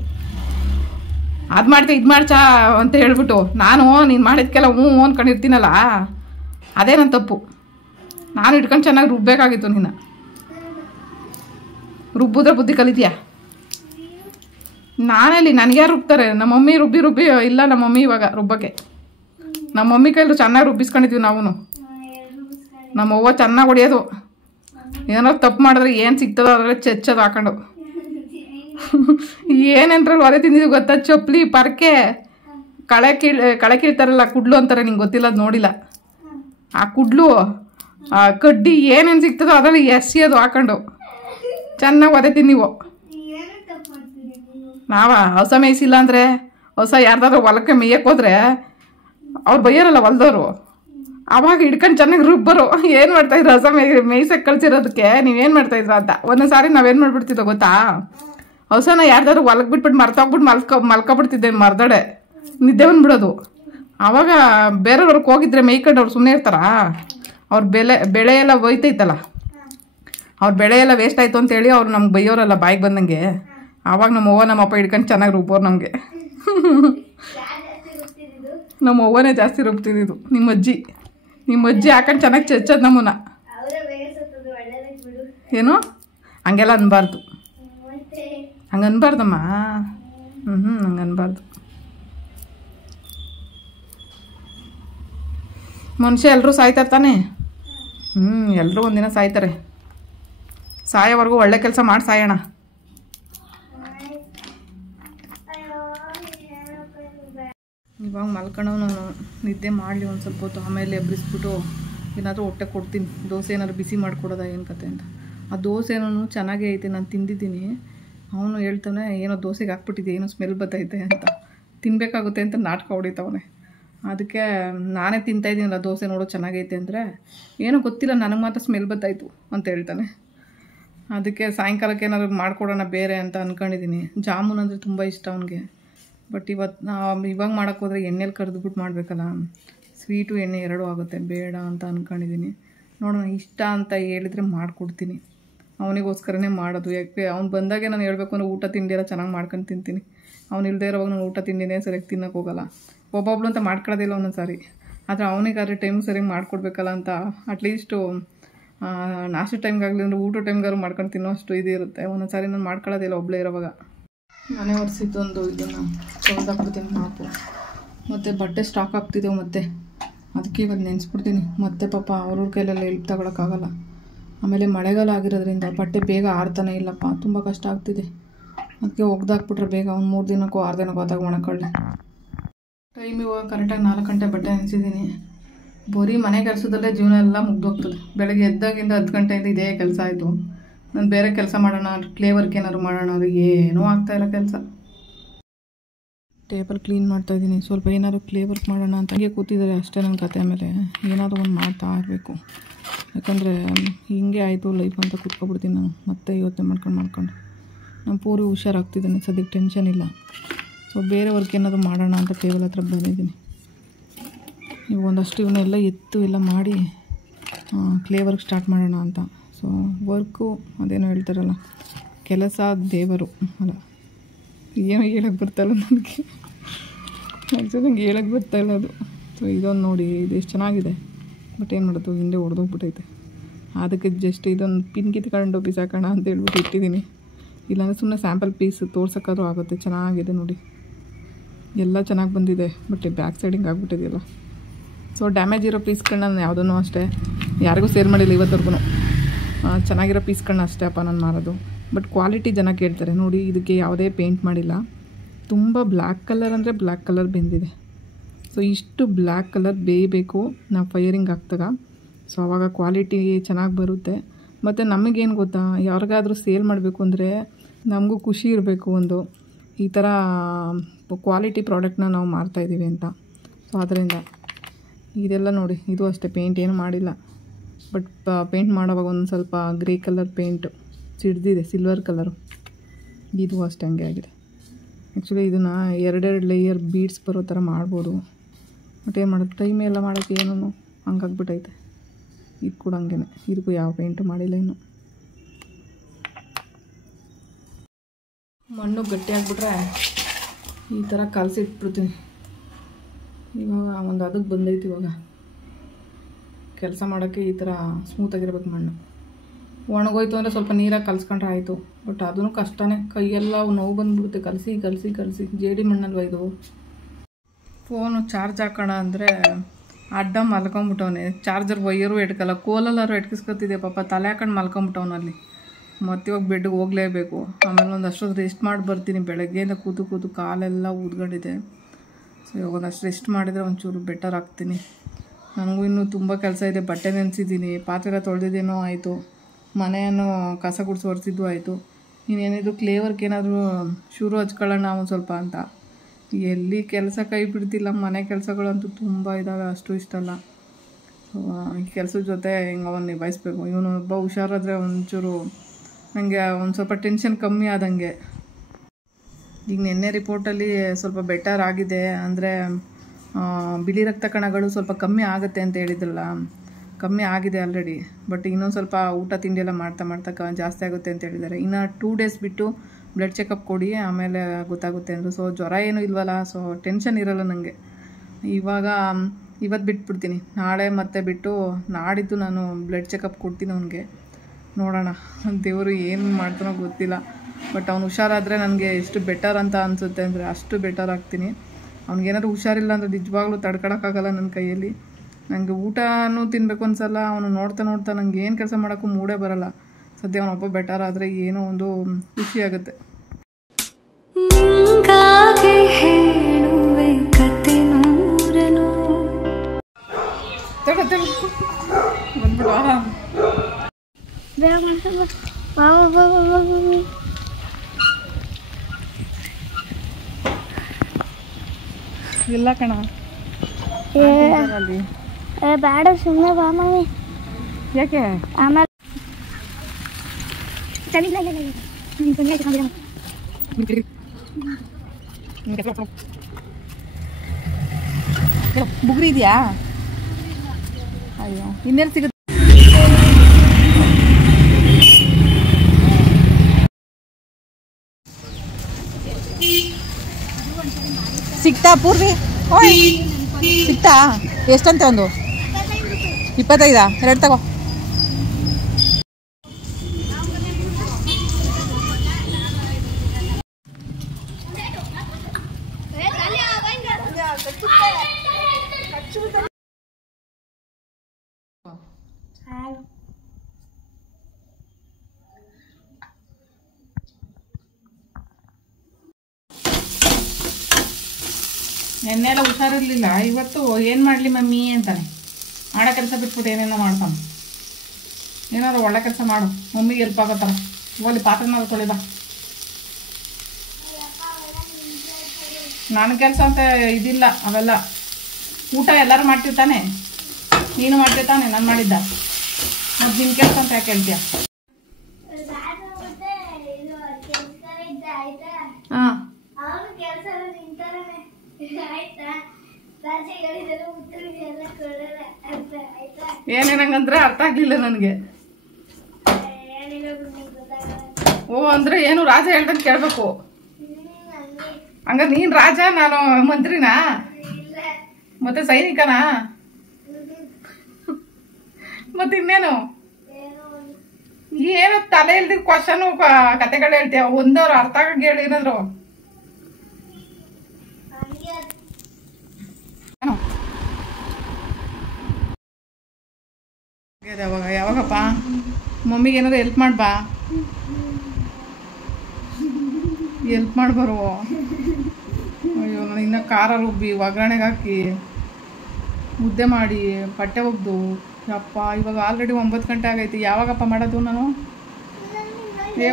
ಅದು ಮಾಡ್ತೆ ಇದು ಮಾಡ್ಚಾ ಅಂತ ಹೇಳ್ಬಿಟ್ಟು ನಾನು ನೀನು ಮಾಡಿದ್ಕೆಲ್ಲ ಹ್ಞೂ ಅಂದ್ಕೊಂಡಿರ್ತೀನಲ್ಲ, ಅದೇ ನನ್ನ ತಪ್ಪು. ನಾನು ಹಿಡ್ಕೊಂಡು ಚೆನ್ನಾಗಿ ರುಬ್ಬೇಕಾಗಿತ್ತು. ನೀನು ರುಬ್ಬಿದ್ರೆ ಬುದ್ಧಿ ಕಲಿತೀಯ. ನಾನಲ್ಲಿ ನನಗೆ ಯಾರು ರುಬ್ತಾರೆ? ನಮ್ಮ ಮಮ್ಮಿ ರುಬ್ಬಿ ಇಲ್ಲ. ನಮ್ಮ ಮಮ್ಮಿ ಇವಾಗ ರುಬ್ಬಕ್ಕೆ ನಮ್ಮ ಮಮ್ಮಿ ಕೈಲೂ ಚೆನ್ನಾಗಿ ರುಬ್ಬಿಸ್ಕೊಂಡಿದ್ವಿ ನಾವು. ನಮ್ಮ ಅವ್ವ ಚೆನ್ನಾಗಿ ಹೊಡಿಯೋದು. ಏನಾದ್ರು ತಪ್ಪು ಮಾಡಿದ್ರೆ ಏನು ಸಿಗ್ತದೋ ಅದರಲ್ಲಿ ಚೆಚ್ಚೋದು ಹಾಕೊಂಡು. ಏನೇನ್ರಲ್ಲಿ ಹೊರೆ ತಿಂದಿದ್ದು ಗೊತ್ತಾ? ಚಪ್ಪಲಿ, ಪರ್ಕೆ, ಕಳೆ ಕೀಳ್ತಾರಲ್ಲ, ಕುಡ್ಲು ಅಂತಾರೆ. ನಿಂಗೆ ಗೊತ್ತಿಲ್ಲ, ಅದು ನೋಡಿಲ್ಲ. ಆ ಕುಡ್ಲು, ಆ ಕಡ್ಡಿ ಏನೇನು ಸಿಗ್ತದೋ ಅದರಲ್ಲಿ ಎಸೆಯೋದು ಹಾಕೊಂಡು. ಚೆನ್ನಾಗಿ ಒದೆತೀನಿ ನೀವು. ಹೊಸ ಮೇಯಿಸಿಲ್ಲ ಅಂದರೆ ಹೊಸ ಯಾರ್ದಾದ್ರು ಹೊಲಕ್ಕೆ ಮೇಯಕ್ಕೆ ಹೋದ್ರೆ ಅವ್ರು ಬೈಯಾರಲ್ಲ ಹೊಲ್ದವರು, ಅವಾಗ ಹಿಡ್ಕೊಂಡು ಚೆನ್ನಾಗಿ ರುಬ್ಬರು. ಏನು ಮಾಡ್ತಾಯಿದ್ರು ಹೊಸ ಮೇಯ್ಸಕ್ಕೆ ಕಳ್ಸಿರೋದಕ್ಕೆ ನೀವೇನು ಮಾಡ್ತಾಯಿದ್ರು ಅಂತ. ಒಂದೊಂದು ಸಾರಿ ನಾವೇನು ಮಾಡ್ಬಿಡ್ತಿದ್ದೋ ಗೊತ್ತಾ, ಹೊಸನ ಯಾರ್ದಾದ್ರು ಹೊಲಕ್ಕೆ ಬಿಟ್ಬಿಟ್ಟು ಮಲ್ಕೊಬಿಡ್ತಿದ್ದೆ ಮರ್ದಡೆ, ನಿದ್ದೆ ಬಂದ್ಬಿಡೋದು. ಆವಾಗ ಬೇರೆಯವ್ರಿಗೆ ಹೋಗಿದ್ರೆ ಮೇಯ್ಕೊಂಡು ಅವ್ರು ಸುಮ್ಮನೆ ಇರ್ತಾರ, ಅವ್ರ ಬೆಳೆ ಎಲ್ಲ ಹೋಯ್ತೈತಲ್ಲ, ಅವ್ರ ಬೆಳೆ ಎಲ್ಲ ವೇಸ್ಟ್ ಆಯಿತು ಅಂತೇಳಿ ಅವ್ರು ನಮ್ಗೆ ಬೈಯೋರಲ್ಲ ಬಾಯಿಗೆ ಬಂದಂಗೆ. ಆವಾಗ ನಮ್ಮ ಅವ್ವ ನಮ್ಮ ಅಪ್ಪ ಹಿಡ್ಕೊಂಡು ಚೆನ್ನಾಗಿ ರುಬ್ಬೋರು ನಮಗೆ. ನಮ್ಮ ಅವ್ವನೇ ಜಾಸ್ತಿ ರುಬ್ತಿದ್ದು. ನಿಮ್ಮ ಅಜ್ಜಿ ಹಾಕೊಂಡು ಚೆನ್ನಾಗಿ ಚಚ್ಚೋದು ನಮ್ಮನ್ನ. ಏನು ಹಂಗೆಲ್ಲ ಅನ್ಬಾರ್ದು, ಹಂಗೆ ಅನ್ಬಾರ್ದಮ್ಮ. ಹಂಗೆ ಅನ್ಬಾರ್ದು. ಮನುಷ್ಯ ಎಲ್ಲರೂ ಸಾಯ್ತಾರ್ತಾನೆ. ಎಲ್ಲರೂ ಒಂದಿನ ಸಾಯ್ತಾರೆ. ಸಾಯೋವರೆಗೂ ಒಳ್ಳೆ ಕೆಲಸ ಮಾಡಿ ಸಾಯೋಣ. ಇವಾಗ ಮಲ್ಕೊಳ್ಳೋ ನಾನು ನಿದ್ದೆ ಮಾಡಲಿ ಒಂದು ಸ್ವಲ್ಪ ಹೊತ್ತು, ಆಮೇಲೆ ಎಬ್ಬಿಸ್ಬಿಟ್ಟು ಏನಾದರೂ ಹೊಟ್ಟೆ ಕೊಡ್ತೀನಿ. ದೋಸೆ ಏನಾದ್ರು ಬಿಸಿ ಮಾಡಿಕೊಡೋದ ಏನು ಕತೆ ಅಂತ. ಆ ದೋಸೆನೂ ಚೆನ್ನಾಗೇ ಐತೆ, ನಾನು ತಿಂದಿದ್ದೀನಿ. ಅವನು ಹೇಳ್ತಾನೆ ಏನೋ ದೋಸೆಗೆ ಹಾಕ್ಬಿಟ್ಟಿದ್ದೆ, ಏನೋ ಸ್ಮೆಲ್ ಬರ್ತೈತೆ ಅಂತ. ತಿನ್ನಬೇಕಾಗುತ್ತೆ ಅಂತ ನಾಟಕ ಹೊಡಿತವನೆ. ಅದಕ್ಕೆ ನಾನೇ ತಿಂತಾಯಿದ್ದೀನಲ್ಲ ದೋಸೆ ನೋಡೋ ಚೆನ್ನಾಗೈತೆ ಅಂದರೆ, ಏನೋ ಗೊತ್ತಿಲ್ಲ ನನಗೆ ಮಾತ್ರ ಸ್ಮೆಲ್ ಬತ್ತಾಯಿತು ಅಂತ ಹೇಳ್ತಾನೆ. ಅದಕ್ಕೆ ಸಾಯಂಕಾಲಕ್ಕೆ ಏನಾದ್ರು ಮಾಡಿಕೊಡೋಣ ಬೇರೆ ಅಂತ ಅಂದ್ಕೊಂಡಿದ್ದೀನಿ. ಜಾಮೂನ್ ಅಂದರೆ ತುಂಬ ಇಷ್ಟ ಅವನಿಗೆ. ಬಟ್ ಇವಾಗ ಮಾಡೋಕ್ಕೋದ್ರೆ ಎಣ್ಣೆಲಿ ಕರೆದುಬಿಟ್ಟು ಮಾಡಬೇಕಲ್ಲ, ಸ್ವೀಟು ಎಣ್ಣೆ ಎರಡೂ ಆಗುತ್ತೆ, ಬೇಡ ಅಂತ ಅಂದ್ಕೊಂಡಿದ್ದೀನಿ. ನೋಡೋಣ, ಇಷ್ಟ ಅಂತ ಹೇಳಿದರೆ ಮಾಡಿಕೊಡ್ತೀನಿ. ಅವನಿಗೋಸ್ಕರನೇ ಮಾಡೋದು. ಯಾಕೆ ಅವ್ನು ಬಂದಾಗೆ ನಾನು ಹೇಳಬೇಕು ಅಂದರೆ ಊಟ ತಿಂಡಿ ಎಲ್ಲ ಚೆನ್ನಾಗಿ ಮಾಡ್ಕೊಂಡು ತಿಂತೀನಿ. ಅವ್ನು ಇಲ್ಲದೆ ಇರೋವಾಗ ನಾನು ಊಟ ತಿಂಡಿನೇ ಸರಿಯಾಗಿ ತಿನ್ನೋಕೆ ಹೋಗಲ್ಲ. ಒಬ್ಬೊಬ್ಳು ಅಂತ ಮಾಡ್ಕೊಳ್ಳೋದಿಲ್ಲ ಒಂದೊಂದು ಸಾರಿ. ಆದರೆ ಅವನಿಗಾದ್ರೆ ಟೈಮ್ ಸರಿಯಾಗಿ ಮಾಡಿಕೊಡ್ಬೇಕಲ್ಲ ಅಂತ ಅಟ್ಲೀಸ್ಟು ನಾಷ್ಟ ಟೈಮ್ಗಾಗಲಿ ಅಂದರೆ ಊಟ ಟೈಮ್ಗಾದ್ರು ಮಾಡ್ಕೊಂಡು ತಿನ್ನೋ ಅಷ್ಟು ಇದಿರುತ್ತೆ. ಒಂದೊಂದು ಸಾರಿ ನಾನು ಮಾಡ್ಕೊಳ್ಳೋದಿಲ್ಲ ಒಬ್ಬಳೇ ಇರೋವಾಗ. ಮನೆ ಒರೆಸಿದ್ದೊಂದು ಇದನ್ನು ತೊಳೆದಾಕ್ಬಿಡ್ತೀನಿ ಮಾಪು. ಮತ್ತು ಬಟ್ಟೆ ಸ್ಟಾಕ್ ಆಗ್ತಿದ್ದೆವು ಮತ್ತೆ, ಅದಕ್ಕೆ ಇವತ್ತು ನೆನೆಸ್ಬಿಡ್ತೀನಿ. ಮತ್ತೆ ಪಾಪ ಅವ್ರವ್ರ ಕೈಲೆಲ್ಲ ಹೆಲ್ಪ್ ತಗೊಳಕ್ಕಾಗಲ್ಲ. ಆಮೇಲೆ ಮಳೆಗಾಲ ಆಗಿರೋದ್ರಿಂದ ಬಟ್ಟೆ ಬೇಗ ಆರ್ತಾನೆ ಇಲ್ಲಪ್ಪ, ತುಂಬ ಕಷ್ಟ ಆಗ್ತಿದೆ. ಅದಕ್ಕೆ ಒಗ್ದಾಕ್ಬಿಟ್ರೆ ಬೇಗ ಒಂದು 3 ದಿನಕ್ಕೋ 6 ದಿನಕ್ಕೋ ಆದಾಗ ಒಣಕೊಳ್ಳಿ. ಟೈಮ್ ಇವಾಗ ಕರೆಕ್ಟಾಗಿ 4 ಗಂಟೆ ಬಟ್ಟೆ ನೆನೆಸಿದ್ದೀನಿ. ಬರೀ ಮನೆ ಕೆಲಸದಲ್ಲೇ ಜೀವನ ಎಲ್ಲ ಮುಗ್ದೋಗ್ತದೆ. ಬೆಳಗ್ಗೆ ಎದ್ದಾಗಿಂದ 10 ಗಂಟೆಯಿಂದ ಇದೇ ಕೆಲಸ ಆಯಿತು. ನಾನು ಬೇರೆ ಕೆಲಸ ಮಾಡೋಣ, ಕ್ಲೇ ವರ್ಕ್ ಏನಾದ್ರು ಮಾಡೋಣ ಅಂದರೆ ಏನೂ ಆಗ್ತಾಯಿಲ್ಲ ಕೆಲಸ. ಟೇಬಲ್ ಕ್ಲೀನ್ ಮಾಡ್ತಾಯಿದ್ದೀನಿ. ಸ್ವಲ್ಪ ಏನಾದ್ರು ಕ್ಲೇ ವರ್ಕ್ ಮಾಡೋಣ ಅಂತ ಹಂಗೆ ಕೂತಿದ್ದಾರೆ ಅಷ್ಟೇ. ನನ್ನ ಕತೆ ಮೇಲೆ ಏನಾದರೂ ಒಂದು ಮಾಡ್ತಾ ಇರಬೇಕು. ಯಾಕಂದರೆ ಹಿಂಗೆ ಆಯಿತು ಲೈಫ್ ಅಂತ ಕೂತ್ಕೊಬಿಡ್ತೀನಿ ನಾನು. ಮತ್ತೆ ಯೋಚನೆ ಮಾಡ್ಕೊಂಡು ನಾನು ಪೂರಿ ಹುಷಾರಾಗ್ತಿದ್ದೀನಿ, ಸದ್ಯಕ್ಕೆ ಟೆನ್ಷನ್ ಇಲ್ಲ. ಸೊ ಬೇರೆ ವರ್ಕ್ ಏನಾದರೂ ಮಾಡೋಣ ಅಂತ ಟೇಬಲ್ ಹತ್ರ ಬಂದಿದ್ದೀನಿ. ಈಗ ಒಂದಷ್ಟು ಇವನ್ನೆಲ್ಲ ಎತ್ತು ಎಲ್ಲ ಮಾಡಿ ಕ್ಲೇ ವರ್ಕ್ ಸ್ಟಾರ್ಟ್ ಮಾಡೋಣ ಅಂತ. ಸೊ ವರ್ಕು ಅದೇನೋ ಹೇಳ್ತಾರಲ್ಲ, ಕೆಲಸ ದೇವರು ಅಲ್ಲ, ಏನೋ ಹೇಳಕ್ಕೆ ಬರ್ತಾಯಿಲ್ಲ ನನಗೆ. ಆ್ಯಕ್ಚುಲಿ ನಂಗೆ ಹೇಳಕ್ಕೆ ಬರ್ತಾಯಿಲ್ಲ ಅದು. ಸೊ ಇದೊಂದು ನೋಡಿ, ಇದು ಎಷ್ಟು ಚೆನ್ನಾಗಿದೆ. ಬಟ್ ಏನು ಮಾಡೋದು, ಹಿಂದೆ ಹೊಡೆದೋಗ್ಬಿಟ್ಟೈತೆ. ಅದಕ್ಕೆ ಜಸ್ಟ್ ಇದೊಂದು ಪಿನ್ ಕಿತ್ಕೊಂಡು ಬಿಸಾಕೋಣ ಅಂತ ಹೇಳ್ಬಿಟ್ಟು ಇಟ್ಟಿದ್ದೀನಿ. ಇಲ್ಲಾಂದರೆ ಸುಮ್ಮನೆ ಸ್ಯಾಂಪಲ್ ಪೀಸ್ ತೋರ್ಸೋಕ್ಕಾದ್ರೂ ಆಗುತ್ತೆ. ಚೆನ್ನಾಗಿದೆ ನೋಡಿ, ಎಲ್ಲ ಚೆನ್ನಾಗಿ ಬಂದಿದೆ. ಬಟ್ ಬ್ಯಾಕ್ ಸೈಡಿಂಗ್ ಆಗಿಬಿಟ್ಟಿದೆಯಲ್ಲ. ಸೊ ಡ್ಯಾಮೇಜ್ ಇರೋ ಪೀಸ್ಗಳನ್ನ ನಾನು ಯಾವುದೂ ಅಷ್ಟೇ ಯಾರಿಗೂ ಸೇಲ್ ಮಾಡಿಲ್ಲ ಇವತ್ತವರೆಗೂ. ಚೆನ್ನಾಗಿರೋ ಪೀಸ್ಗಳನ್ನ ಅಷ್ಟೇ ಅಪ್ಪ ನಾನು ಮಾರೋದು. ಬಟ್ ಕ್ವಾಲಿಟಿ ಜನ ಕೇಳ್ತಾರೆ. ನೋಡಿ, ಇದಕ್ಕೆ ಯಾವುದೇ ಪೇಂಟ್ ಮಾಡಿಲ್ಲ. ತುಂಬ ಬ್ಲ್ಯಾಕ್ ಕಲರ್ ಅಂದರೆ ಬ್ಲ್ಯಾಕ್ ಕಲರ್ ಬೆಂದಿದೆ. ಸೊ ಇಷ್ಟು ಬ್ಲ್ಯಾಕ್ ಕಲರ್ ಬೇಯಬೇಕು ನಾವು ಫೈರಿಂಗ್ ಆಗ್ತಾಗ. ಸೊ ಆವಾಗ ಕ್ವಾಲಿಟಿ ಚೆನ್ನಾಗಿ ಬರುತ್ತೆ. ಮತ್ತು ನಮಗೇನು ಗೊತ್ತಾ, ಯಾರಿಗಾದ್ರೂ ಸೇಲ್ ಮಾಡಬೇಕು ಅಂದರೆ ನಮಗೂ ಖುಷಿ ಇರಬೇಕು ಒಂದು, ಈ ಥರ ಕ್ವಾಲಿಟಿ ಪ್ರಾಡಕ್ಟ್ನ ನಾವು ಮಾರ್ತಾಯಿದ್ದೀವಿ ಅಂತ. ಸೊ ಅದರಿಂದ ಇದೆಲ್ಲ ನೋಡಿ, ಇದು ಅಷ್ಟೇ ಪೇಂಟ್ ಏನು ಮಾಡಿಲ್ಲ. ಬಟ್ ಪೇಂಟ್ ಮಾಡೋವಾಗ ಒಂದು ಸ್ವಲ್ಪ ಗ್ರೇ ಕಲರ್ ಪೇಂಟು ಸಿಡ್ದಿದೆ, ಸಿಲ್ವರ್ ಕಲರು. ಇದು ಅಷ್ಟೇ ಹಂಗೆ ಆಗಿದೆ. ಆ್ಯಕ್ಚುಲಿ ಇದನ್ನು 2 ಲೇಯರ್ ಬೀಡ್ಸ್ ಬರೋ ಥರ ಮಾಡ್ಬೋದು. ಬಟ್ ಏನು ಮಾಡೋದು, ಟೈಮ್ ಎಲ್ಲ ಮಾಡೋಕ್ಕೆ ಏನೂ ಹಂಗಾಗ್ಬಿಟ್ಟೈತೆ. ಇದು ಕೂಡ ಹಂಗೆ, ಇದಕ್ಕೂ ಯಾವ ಪೇಂಟು ಮಾಡಿಲ್ಲ ಇನ್ನು. ಮಣ್ಣು ಗಟ್ಟಿಯಾಗಿಬಿಟ್ರೆ ಈ ಥರ ಕಲಸಿಟ್ಬಿಡ್ತೀನಿ. ಇವಾಗ ಒಂದು ಅದಕ್ಕೆ ಬಂದೈತಿ. ಇವಾಗ ಕೆಲಸ ಮಾಡೋಕ್ಕೆ ಈ ಥರ ಸ್ಮೂತಾಗಿರ್ಬೇಕು ಮಣ್ಣು. ಒಣಗೋಯ್ತು ಅಂದರೆ ಸ್ವಲ್ಪ ನೀರಾಗಿ ಕಲಿಸ್ಕೊಂಡ್ರೆ ಆಯಿತು. ಬಟ್ ಅದೂ ಕಷ್ಟನೇ, ಕೈಯೆಲ್ಲ ನೋವು ಬಂದುಬಿಡುತ್ತೆ ಕಲಸಿ. ಜೇಡಿ ಮಣ್ಣಲ್ವ ಇದು. ಫೋನು ಚಾರ್ಜ್ ಹಾಕೋಣ ಅಂದರೆ ಅಡ್ಡ ಮಲ್ಕೊಂಬಿಟ್ಟವನೆ. ಚಾರ್ಜರ್ ವೈಯರು ಎಟ್ಕಲ್ಲ, ಕೋಲಲ್ಲಾರು ಎಟ್ಕಿಸ್ಕೊತಿದ್ದೆ ಪಾಪ. ತಲೆ ಹಾಕೊಂಡು ಮಲ್ಕೊಂಬಿಟ್ಟವನಲ್ಲಿ. ಮತ್ತೆ ಇವಾಗ ಬೆಡ್ಗೆ ಹೋಗಲೇಬೇಕು. ಆಮೇಲೆ ಒಂದಷ್ಟು ರೆಸ್ಟ್ ಮಾಡಿ ಬರ್ತೀನಿ. ಬೆಳಗ್ಗೆಯಿಂದ ಕೂತು ಕಾಲೆಲ್ಲ ಊದ್ಕೊಂಡಿದೆ. ಸೊ ಇವಾಗ ಒಂದಷ್ಟು ರೆಸ್ಟ್ ಮಾಡಿದರೆ ಒಂಚೂರು ಬೆಟರ್ ಆಗ್ತೀನಿ. ನನಗೂ ಇನ್ನೂ ತುಂಬ ಕೆಲಸ ಇದೆ. ಬಟ್ಟೆ ನೆನೆಸಿದ್ದೀನಿ, ಪಾತ್ರೆ ತೊಳೆದಿದ್ದೇನೋ ಆಯಿತು. ಮನೆಯನ್ನು ಕಸ ಗುಡಿಸಿ ಒರೆಸಿದ್ದು ಆಯಿತು. ಇನ್ನೇನಿದು ಕ್ಲೇ ವರ್ಕ್ ಏನಾದರೂ ಶುರು ಹಚ್ಕೊಳ್ಳೋಣ ಒಂದು ಸ್ವಲ್ಪ ಅಂತ. ಎಲ್ಲಿ ಕೆಲಸ ಕೈ ಬಿಡ್ತಿಲ್ಲ. ಮನೆ ಕೆಲಸಗಳಂತೂ ತುಂಬ ಇದ್ದಾವೆ, ಅಷ್ಟು ಇಷ್ಟಲ್ಲ. ಈ ಕೆಲಸದ ಜೊತೆ ಹಿಂಗೆ ಅವನ್ನ ನಿಭಾಯಿಸ್ಬೇಕು. ಇವನು ಒಬ್ಬ ಹುಷಾರಾದರೆ ಒಂಚೂರು ನನಗೆ ಒಂದು ಸ್ವಲ್ಪ ಟೆನ್ಷನ್ ಕಮ್ಮಿ ಆದಂಗೆ. ಈಗ ನಿನ್ನೆ ರಿಪೋರ್ಟಲ್ಲಿ ಸ್ವಲ್ಪ ಬೆಟರ್ ಆಗಿದೆ, ಅಂದರೆ ಬಿಳಿ ರಕ್ತ ಕಣಗಳು ಸ್ವಲ್ಪ ಕಮ್ಮಿ ಆಗುತ್ತೆ ಅಂತ ಹೇಳಿದ್ರಲ್ಲ, ಕಮ್ಮಿ ಆಗಿದೆ ಆಲ್ರೆಡಿ. ಬಟ್ ಇನ್ನೊಂದು ಸ್ವಲ್ಪ ಊಟ ತಿಂಡಿ ಎಲ್ಲ ಮಾಡ್ತಾ ಜಾಸ್ತಿ ಆಗುತ್ತೆ ಅಂತ ಹೇಳಿದ್ದಾರೆ. ಇನ್ನು 2 ಡೇಸ್ ಬಿಟ್ಟು ಬ್ಲಡ್ ಚೆಕಪ್ ಕೊಡಿ, ಆಮೇಲೆ ಗೊತ್ತಾಗುತ್ತೆ ಅಂದರು. ಸೊ ಜ್ವರ ಏನೂ ಇಲ್ವಲ್ಲ, ಸೊ ಟೆನ್ಷನ್ ಇರೋಲ್ಲ ನನಗೆ. ಇವತ್ತು ಬಿಟ್ಬಿಡ್ತೀನಿ, ನಾಳೆ ಮತ್ತೆ ಬಿಟ್ಟು ನಾಡಿದ್ದು ನಾನು ಬ್ಲಡ್ ಚೆಕಪ್ ಕೊಡ್ತೀನಿ ಅವನಿಗೆ. ನೋಡೋಣ, ದೇವರು ಏನು ಮಾಡ್ತಾನೋ ಗೊತ್ತಿಲ್ಲ. ಬಟ್ ಅವ್ನು ಹುಷಾರಾದರೆ ನನಗೆ ಎಷ್ಟು ಬೆಟರ್ ಅಂತ ಅನಿಸುತ್ತೆ ಅಂದರೆ ಅಷ್ಟು ಬೆಟರ್ ಆಗ್ತೀನಿ. ಅವ್ನಿಗೇನಾದ್ರು ಹುಷಾರಿಲ್ಲ ಅಂದರೆ ನಿಜವಾಗ್ಲೂ ತಡ್ಕೊಳಕ್ಕಾಗಲ್ಲ ನನ್ನ ಕೈಯಲ್ಲಿ. ನನಗೆ ಊಟನೂ ತಿನ್ನಬೇಕು ಅನ್ಸಲ್ಲ. ಅವನು ನೋಡ್ತಾ ನನಗೆ ಏನು ಕೆಲಸ ಮಾಡೋಕ್ಕೂ ಮೂಡೇ ಬರಲ್ಲ. ಸದ್ಯ ಅವನೊಬ್ಬ ಬೆಟರ್ ಆದರೆ ಏನೋ ಒಂದು ಖುಷಿ ಆಗುತ್ತೆ. ಇಲ್ಲ ಕಣ, ಬೇಡ ಸುಮ್ಮನೆ ಬಾ ಮಮ್ಮಿ. ಯಾಕೆ ಆಮೇಲೆ ಬುಗ್ರಿ ಇದೆಯಾ? ಅಯ್ಯೋ, ಇನ್ನೆಲ್ಲಿ ಸಿಗುತ್ತೆ? ಸಿಕ್ತಾ ಪೂರ್ವಿ? ಸಿಕ್ತಾ? ಎಷ್ಟಂತೆ ಒಂದು? 25? 2 ತಗೋ. ನೆನ್ನೆಲ್ಲ ಹುಷಾರಿರ್ಲಿಲ್ಲ, ಇವತ್ತು ಏನು ಮಾಡಲಿ ಮಮ್ಮಿ ಅಂತಾನೆ. ಮಾಡೋ ಕೆಲಸ ಬಿಟ್ಬಿಟ್ಟು ಏನೇನೋ ಮಾಡ್ತಾನೆ. ಏನಾದ್ರು ಒಳ್ಳೆ ಕೆಲಸ ಮಾಡು, ಮಮ್ಮಿಗೆ ಹೆಲ್ಪ್ ಆಗತ್ತಲ್ಲ. ಹೋಗಿ ಪಾತ್ರೆನಾದ್ರು ತೊಳಿ ಬಾ. ನನ್ನ ಕೆಲಸ ಅಂತ ಇದಿಲ್ಲ ಅವೆಲ್ಲ. ಊಟ ಎಲ್ಲರೂ ಮಾಡ್ತಿರ್ತಾನೆ, ನೀನು ಮಾಡ್ತಿರ್ತಾನೆ. ನಾನು ಮಾಡಿದ್ದ ಮತ್ತು ನಿನ್ನ ಕೆಲಸ ಅಂತ ಯಾಕೆ ಹೇಳ್ತೀಯ? ಹಾಂ, ಏನೇನಂಗಂದ್ರೆ ಅರ್ಥ ಆಗ್ಲಿಲ್ಲ ನನಗೆ. ಓ ಅಂದ್ರೆ ಏನು ರಾಜ ಹೇಳ್ದಂಗೆ ಕೇಳ್ಬೇಕು. ಹಂಗಾರೆ ನೀನ್ ರಾಜ, ನಾನು ಮಂತ್ರಿನಾ? ಮತ್ತೆ ಸೈನಿಕನಾ? ಮತ್ತೆ ಇನ್ನೇನು? ಏನು ತಲೆ ಇಲ್ದಿದ್ ಕ್ವಶನ್ ಕತೆಗಳು ಹೇಳ್ತೀಯ. ಒಂದವ್ರು ಅರ್ಥ ಆಗಂಗೆ ಹೇಳಿ ಏನಾದ್ರು. ಯಾವಾಗಪ್ಪ ಮಮ್ಮಿಗೆ ಏನಾದ್ರು ಹೆಲ್ಪ್ ಮಾಡ್ಬಾ, ಹೆಲ್ಪ್ ಮಾಡ್ಬಾರು. ಅಯ್ಯೋ, ನಾನು ಇನ್ನೂ ಖಾರ ರುಬ್ಬಿ ಒಗ್ಗರಣೆಗೆ ಹಾಕಿ ಮುದ್ದೆ ಮಾಡಿ ಬಟ್ಟೆ ಒಗ್ದು, ಯಪ್ಪ ಇವಾಗ ಆಲ್ರೆಡಿ 9 ಗಂಟೆ ಆಗೈತಿ. ಯಾವಾಗಪ್ಪ ಮಾಡೋದು ನಾನು?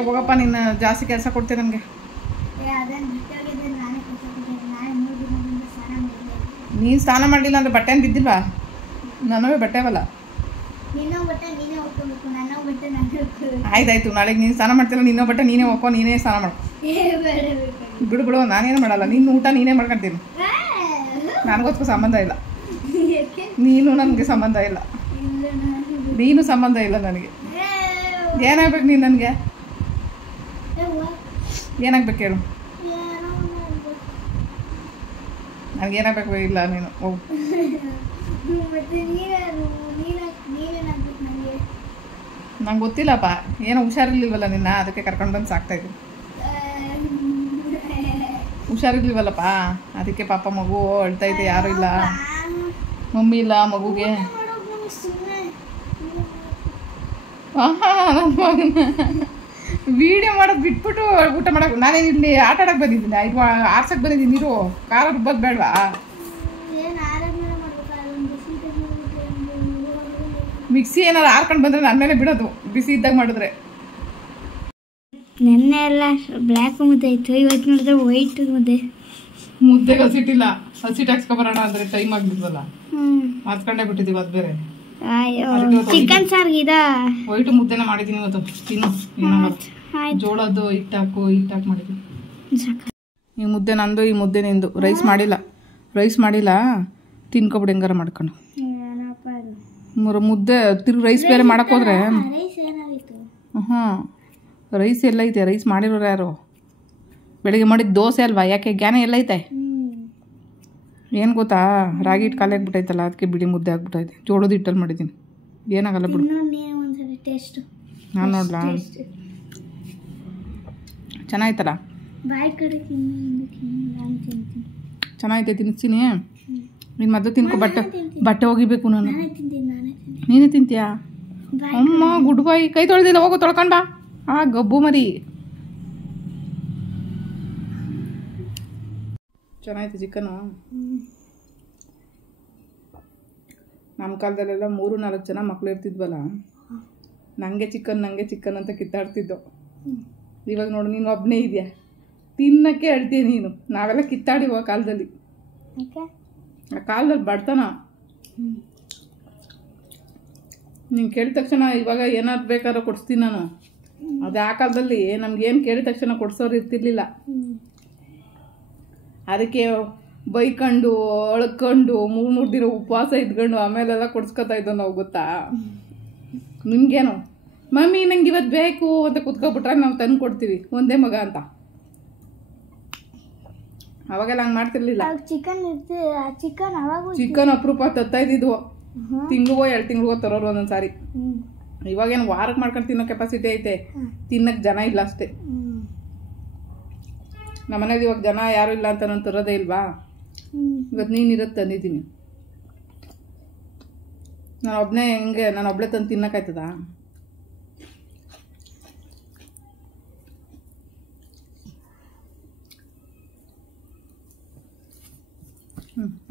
ಹೋಗಪ್ಪ, ನಿನ್ನ ಜಾಸ್ತಿ ಕೆಲಸ ಕೊಡ್ತೀನಿ ನನಗೆ. ನೀನು ಸ್ನಾನ ಮಾಡಲಿಲ್ಲ ಅಂದರೆ ಬಟ್ಟೆ ಏನು ಬಿದ್ದಿಲ್ವಾ? ನನವೇ ಬಟ್ಟೆ ಅವಲ್ಲ. ಆಯ್ತಾಯ್ತು, ನಾಳೆಗೆ ನೀನು ಸ್ನಾನ ಮಾಡ್ತಿಲ್ಲ, ನಿನ್ನೋ ಬಟ್ಟೆ ನೀನೇ ಹೋಗೋ, ನೀನೇ ಸ್ನಾನ ಮಾಡ್ಕೊ. ಬಿಡು, ನಾನೇನು ಮಾಡಲ್ಲ. ನಿನ್ನ ಊಟ ನೀನೇ ಮಾಡ್ಕೊತೀನಿ. ನನಗೋಸ್ಕರ ಸಂಬಂಧ ಇಲ್ಲ. ನೀನು ನನಗೆ ಸಂಬಂಧ ಇಲ್ಲ. ನೀನು ಸಂಬಂಧ ಇಲ್ಲ ನನಗೆ. ಏನಾಗ್ಬೇಕು ನೀನು ನನಗೆ? ಏನಾಗ್ಬೇಕು ಹೇಳು? ನನಗೇನಾಗಬೇಕು ಇಲ್ಲ. ನೀನು ಹೋಗು. ನಂಗೆ ಗೊತ್ತಿಲ್ಲಪ್ಪ, ಏನೋ ಹುಷಾರಿರ್ಲಿಲ್ವಲ್ಲ ನಿನ್ನ, ಅದಕ್ಕೆ ಕರ್ಕೊಂಡು ಬಂದು ಸಾಕ್ತಾಯಿದ್ದೀನಿ. ಹುಷಾರಿರ್ಲಿಲ್ವಲ್ಲಪ್ಪ, ಅದಕ್ಕೆ ಪಾಪ ಮಗು ಅಳ್ತೈತೆ. ಯಾರೂ ಇಲ್ಲ, ಮಮ್ಮಿ ಇಲ್ಲ ಮಗುಗೆ. ವಿಡಿಯೋ ಮಾಡೋದು ಬಿಟ್ಬಿಟ್ಟು ಊಟ ಮಾಡೋಕೆ ನಾನೇನು ಇಲ್ಲಿ ಆಟ ಆಡೋಕೆ ಬಂದಿದ್ದೀನಿ. ಇದು ಆರ್ಸಕ್ಕೆ ಬಂದಿದ್ದೀನಿ. ನೀರು ಖಾರ ರುಬ್ಬೋದು ಬೇಡವಾ? ಮಿಕ್ಸಿ ಏನಾರು ಹಾರ್ಕೊಂಡು ಬಂದರೆ ನನ್ನ ಮೇಲೆ ಬಿಡೋದು ಬಿಸಿ ಇದ್ದಾಗ ಮಾಡಿದ್ರೆ. ನೆನ್ನೆ ಎಲ್ಲ ಬ್ಲ್ಯಾಕ್ ಮುದ್ದೆ ಇತ್ತು, ಇವತ್ತು ನೋಡಿದ್ರೆ ವೈಟ್ ಮುದ್ದೆಗೆ ಹಸಿಟ್ಟಿಲ್ಲ, ಹಸಿಟ್ಟು ಹಾಕ್ಸ್ಕೊಬರೋಣ ಅಂದರೆ ಟೈಮ್ ಆಗಿಬಿಡ್ತಲ್ಲ, ಮಾತ್ಕೊಂಡೇ ಬಿಟ್ಟಿದ್ದೀವಿ. ಅದು ಬೇರೆ ಚಿಕನ್ ಸಾರ್ಗಿದ ವೈಟ್ ಮುದ್ದೆನ ಮಾಡಿದ್ದೀನಿ ಇವತ್ತು. ತಿನ್ನು ಜೋಳದ್ದು ಹಿಟ್ಟು ಹಾಕಿ ಮಾಡಿದ್ದೀನಿ. ಈ ಮುದ್ದೆ ನಂದು, ಈ ಮುದ್ದೆ ನಿಂದು. ರೈಸ್ ಮಾಡಿಲ್ಲ ತಿನ್ಕೊಬಿಡಿ ಹೆಂಗಾರ ಮಾಡ್ಕೊಂಡು. ಮುದ್ದೆ ತಿರ್ಗಿ ರೈಸ್ ಬೇರೆ ಮಾಡಕ್ಕೆ ಹೋದ್ರೆ ರೈಸ್ ಎಲ್ಲೈತೆ? ರೈಸ್ ಮಾಡಿರೋರು ಯಾರು? ಬೆಳಿಗ್ಗೆ ಮಾಡಿದ ದೋಸೆ ಅಲ್ವಾ? ಯಾಕೆ ಜ್ಞಾನ ಎಲ್ಲೈತೆ? ಏನು ಗೊತ್ತಾ, ರಾಗಿ ಹಿಟ್ಟು ಖಾಲಿ ಆಗ್ಬಿಟ್ಟೈತಲ್ಲ, ಅದಕ್ಕೆ ಬಿಡಿ ಮುದ್ದೆ ಆಗ್ಬಿಟ್ಟೈತೆ. ಜೋಳದ ಹಿಟ್ಟಲ್ಲಿ ಮಾಡಿದ್ದೀನಿ, ಏನಾಗಲ್ಲ ಬಿಡು. ನಾನು ನೋಡ್ಲಾ? ಚೆನ್ನಾಯ್ತಲ್ಲ? ಚೆನ್ನಾಗೈತೆ, ತಿನ್ನಿಸ್ತೀನಿ. ನೀನು ಮೊದಲು ತಿನ್ಕೊ. ಬಟ್ಟೆ ಹೋಗಿಬೇಕು ನಾನು. ನೀನೇ ತಿಂತೀಯಾ? ಅಮ್ಮ ಗುಡ್ ಬಾಯ್. ಕೈ ತೊಳೆದಿಲ್ಲ, ಹೋಗೋ ತೊಳ್ಕೊಂಡ್ ಬಾ. ಗಬ್ಬು ಮರಿ. ಚೆನ್ನಾಯ್ತು ಚಿಕನು. ನಮ್ಮ ಕಾಲದಲ್ಲೆಲ್ಲ 3-4 ಜನ ಮಕ್ಳು ಇರ್ತಿದ್ವಲ್ಲ, ನನಗೆ ಚಿಕನ್ ಅಂತ ಕಿತ್ತಾಡ್ತಿದ್ದೋ. ಇವಾಗ ನೋಡು, ನೀನು ಒಬ್ಬನೇ ಇದೆಯಾ, ತಿನ್ನಕ್ಕೆ ಹೇಳ್ತೀಯ ನೀನು. ನಾವೆಲ್ಲ ಕಿತ್ತಾಡಿವ ಕಾಲದಲ್ಲಿ. ಆ ಕಾಲದಲ್ಲಿ ಬಡ್ತಾನ. ನೀನು ಕೇಳಿದ ತಕ್ಷಣ ಇವಾಗ ಏನಾದ್ರು ಬೇಕಾದ್ರೂ ಕೊಡಿಸ್ತೀನಿ ನಾನು. ಅದು ಆ ಕಾಲದಲ್ಲಿ ನಮ್ಗೇನು ಕೇಳಿದ ತಕ್ಷಣ ಕೊಡ್ಸೋರು ಇರ್ತಿರ್ಲಿಲ್ಲ. ಅದಕ್ಕೆ ಬೈಕೊಂಡು ಅಳ್ಕೊಂಡು 3 ದಿನ ಉಪವಾಸ ಇದ್ಕೊಂಡು ಆಮೇಲೆಲ್ಲ ಕೊಡ್ಸ್ಕೊತಾ ಇದ್ದೋ ನಾವು, ಗೊತ್ತಾ? ನಿಮ್ಗೇನು ಮಮ್ಮಿ ನಂಗೆ ಇವತ್ತು ಬೇಕು ಅಂತ ಕುತ್ಕೊಬಿಟ್ರೆ ನಾವು ತಂದು ಕೊಡ್ತೀವಿ, ಒಂದೇ ಮಗ ಅಂತ. ಅವಾಗೆಲ್ಲ ಹಂಗೆ ಮಾಡ್ತಿರ್ಲಿಲ್ಲ. ಚಿಕನ್ ಅಪರೂಪ ತತ್ತಾಯ್ತಿದ್ವು. ತಿಂಗಳಿಗೋ 2 ತಿಂಗಳಿಗೋ ತರೋರು ಒಂದೊಂದ್ಸಾರಿ. ಇವಾಗೇನು ವಾರಕ್ಕೆ ಮಾಡ್ಕೊಂಡು ತಿನ್ನೋ ಕೆಪಾಸಿಟಿ ಐತೆ, ತಿನ್ನಕ್ಕೆ ಜನ ಇಲ್ಲ ಅಷ್ಟೇ. ನಮ್ಮನೇಲಿ ಇವಾಗ ಜನ ಯಾರು ಇಲ್ಲ ಅಂತ ನಾನು ತರೋದೇ ಇಲ್ವಾ? ಇವತ್ತು ನೀನಿರೋದು ತಂದಿದ್ದೀನಿ. ನಾನು ಒಬ್ಬಳೇ ತಂದು ತಿನ್ನಕ್ಕಾಯ್ತದ?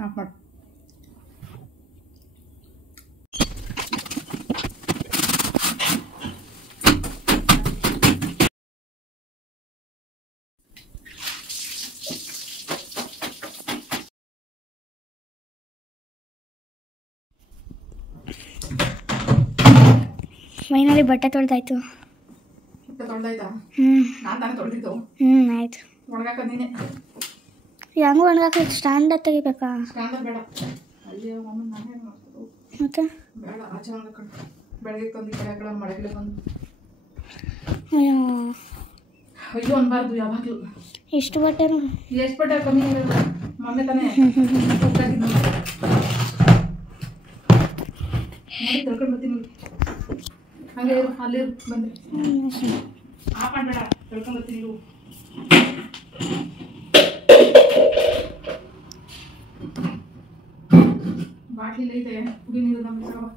ಆಫ್ ಮಾಡು. ಫೈನಲಿ ಬಟ್ಟೆ ತೊಳ್ದಾಯ್ತು. ಆಯ್ತು. ಹೆಂಗೂ ಒಣಗಾಕ ಸ್ಟ್ಯಾಂಡ್ ತೆಗಿಬೇಕಾ? ಮತ್ತೆ ಅಯ್ಯೋ ಅನ್ಬಾರ್ದು ಯಾವಾಗಲೂ. ಎಷ್ಟು ಬಟ್ಟೆನು? ಎಷ್ಟು ಬಟ್ಟೆ ಕಮ್ಮಿ ಮೊನ್ನೆ ತಾನೇ ತಿಳ್ಕೊಂಡು ಬರ್ತೀನಿ. ಹಂಗೆ ಅಲ್ಲಿ ಬಂದ್ರೆ ಆಫ್ ಮಾಡಬೇಡ, ತಿಳ್ಕೊಂಡು ಬರ್ತೀನಿ. ಬಾಟ್ಲಿ ಐತೆ, ಕುಡಿ ನೀರು ನಮ್ಗೆ ತಗೋ.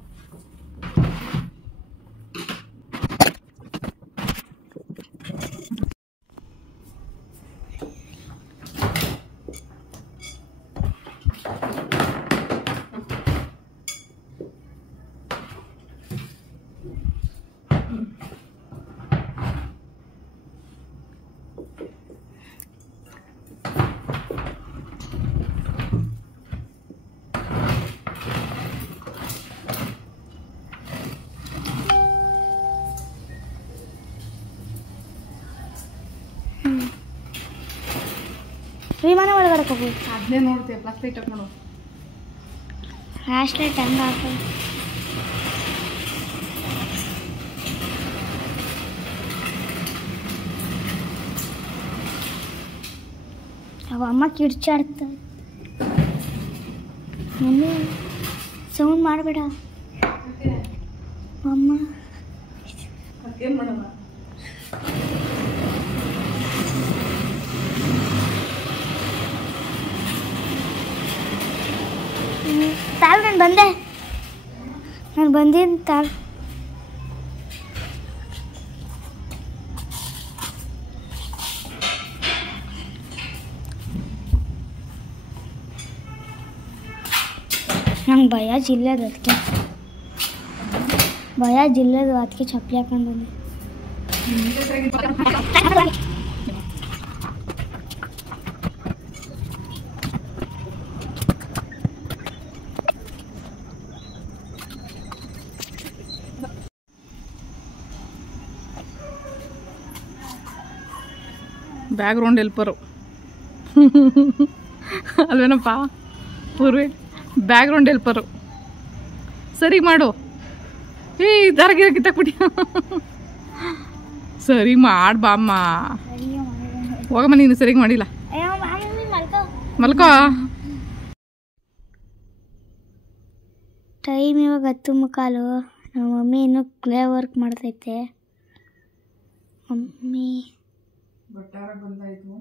ವಿಮಾನ ಒಳಗಡೆ ಹೋಗು. ಅದನ್ನೇ ನೋಡ್ತೀಯ, ಫ್ಲಾಶ್ ಲೈಟ್ ಹಾಕಿ ನೋಡು. ಫ್ಲಾಶ್ ಲೈಟ್ ಹೆಂಗೆ ಹಾಕು? ಅವ ಅಮ್ಮ ಕಿಡ್ಚಾಡ್ತಾರೆ. ಮಮ್ಮಿ ಸೌಂಡ್ ಮಾಡಬೇಡ ಅಮ್ಮ. ಏನು ಮಾಡೋಣ? ತಾಳು, ನಾನು ಬಂದಿದ್ದೀನಿ ತಾಳು. ನಂಗೆ ಭಯ ಜಿಲ್ಲೆ ಅದಕ್ಕೆ. ಭಯ ಜಿಲ್ಲದು ಅದಕ್ಕೆ ಚಪ್ಪಲಿ ಹಾಕೊಂಡು ಬಂದೆ. ಬ್ಯಾಕ್ಗ್ರೌಂಡ್ ಹೆಲ್ಪರು ಅಲ್ವೇನಪ್ಪ ಪೂರ್ವಿ, ಬ್ಯಾಕ್ಗ್ರೌಂಡ್ ಹೆಲ್ಪರು. ಸರಿ ಮಾಡು. ದಾರಗಿರ ಕಿತ್ತಾಕ್ಬಿಟ್ಟು ಸರಿ ಮಾಡು ಬಾಮ್ಮ. ಹೋಗಮ್ಮ, ನೀನು ಸರಿಗೆ ಮಾಡಿಲ್ಲ. ಮಲ್ಕೋ. ಟೈಮ್ ಇವಾಗ 10:15. ನಮ್ಮ ಮಮ್ಮಿ ಇನ್ನೂ ಕ್ಲೇ ವರ್ಕ್ ಮಾಡ್ತೈತೆ. ಮಮ್ಮಿ ಬಂದಾಯ್ತು.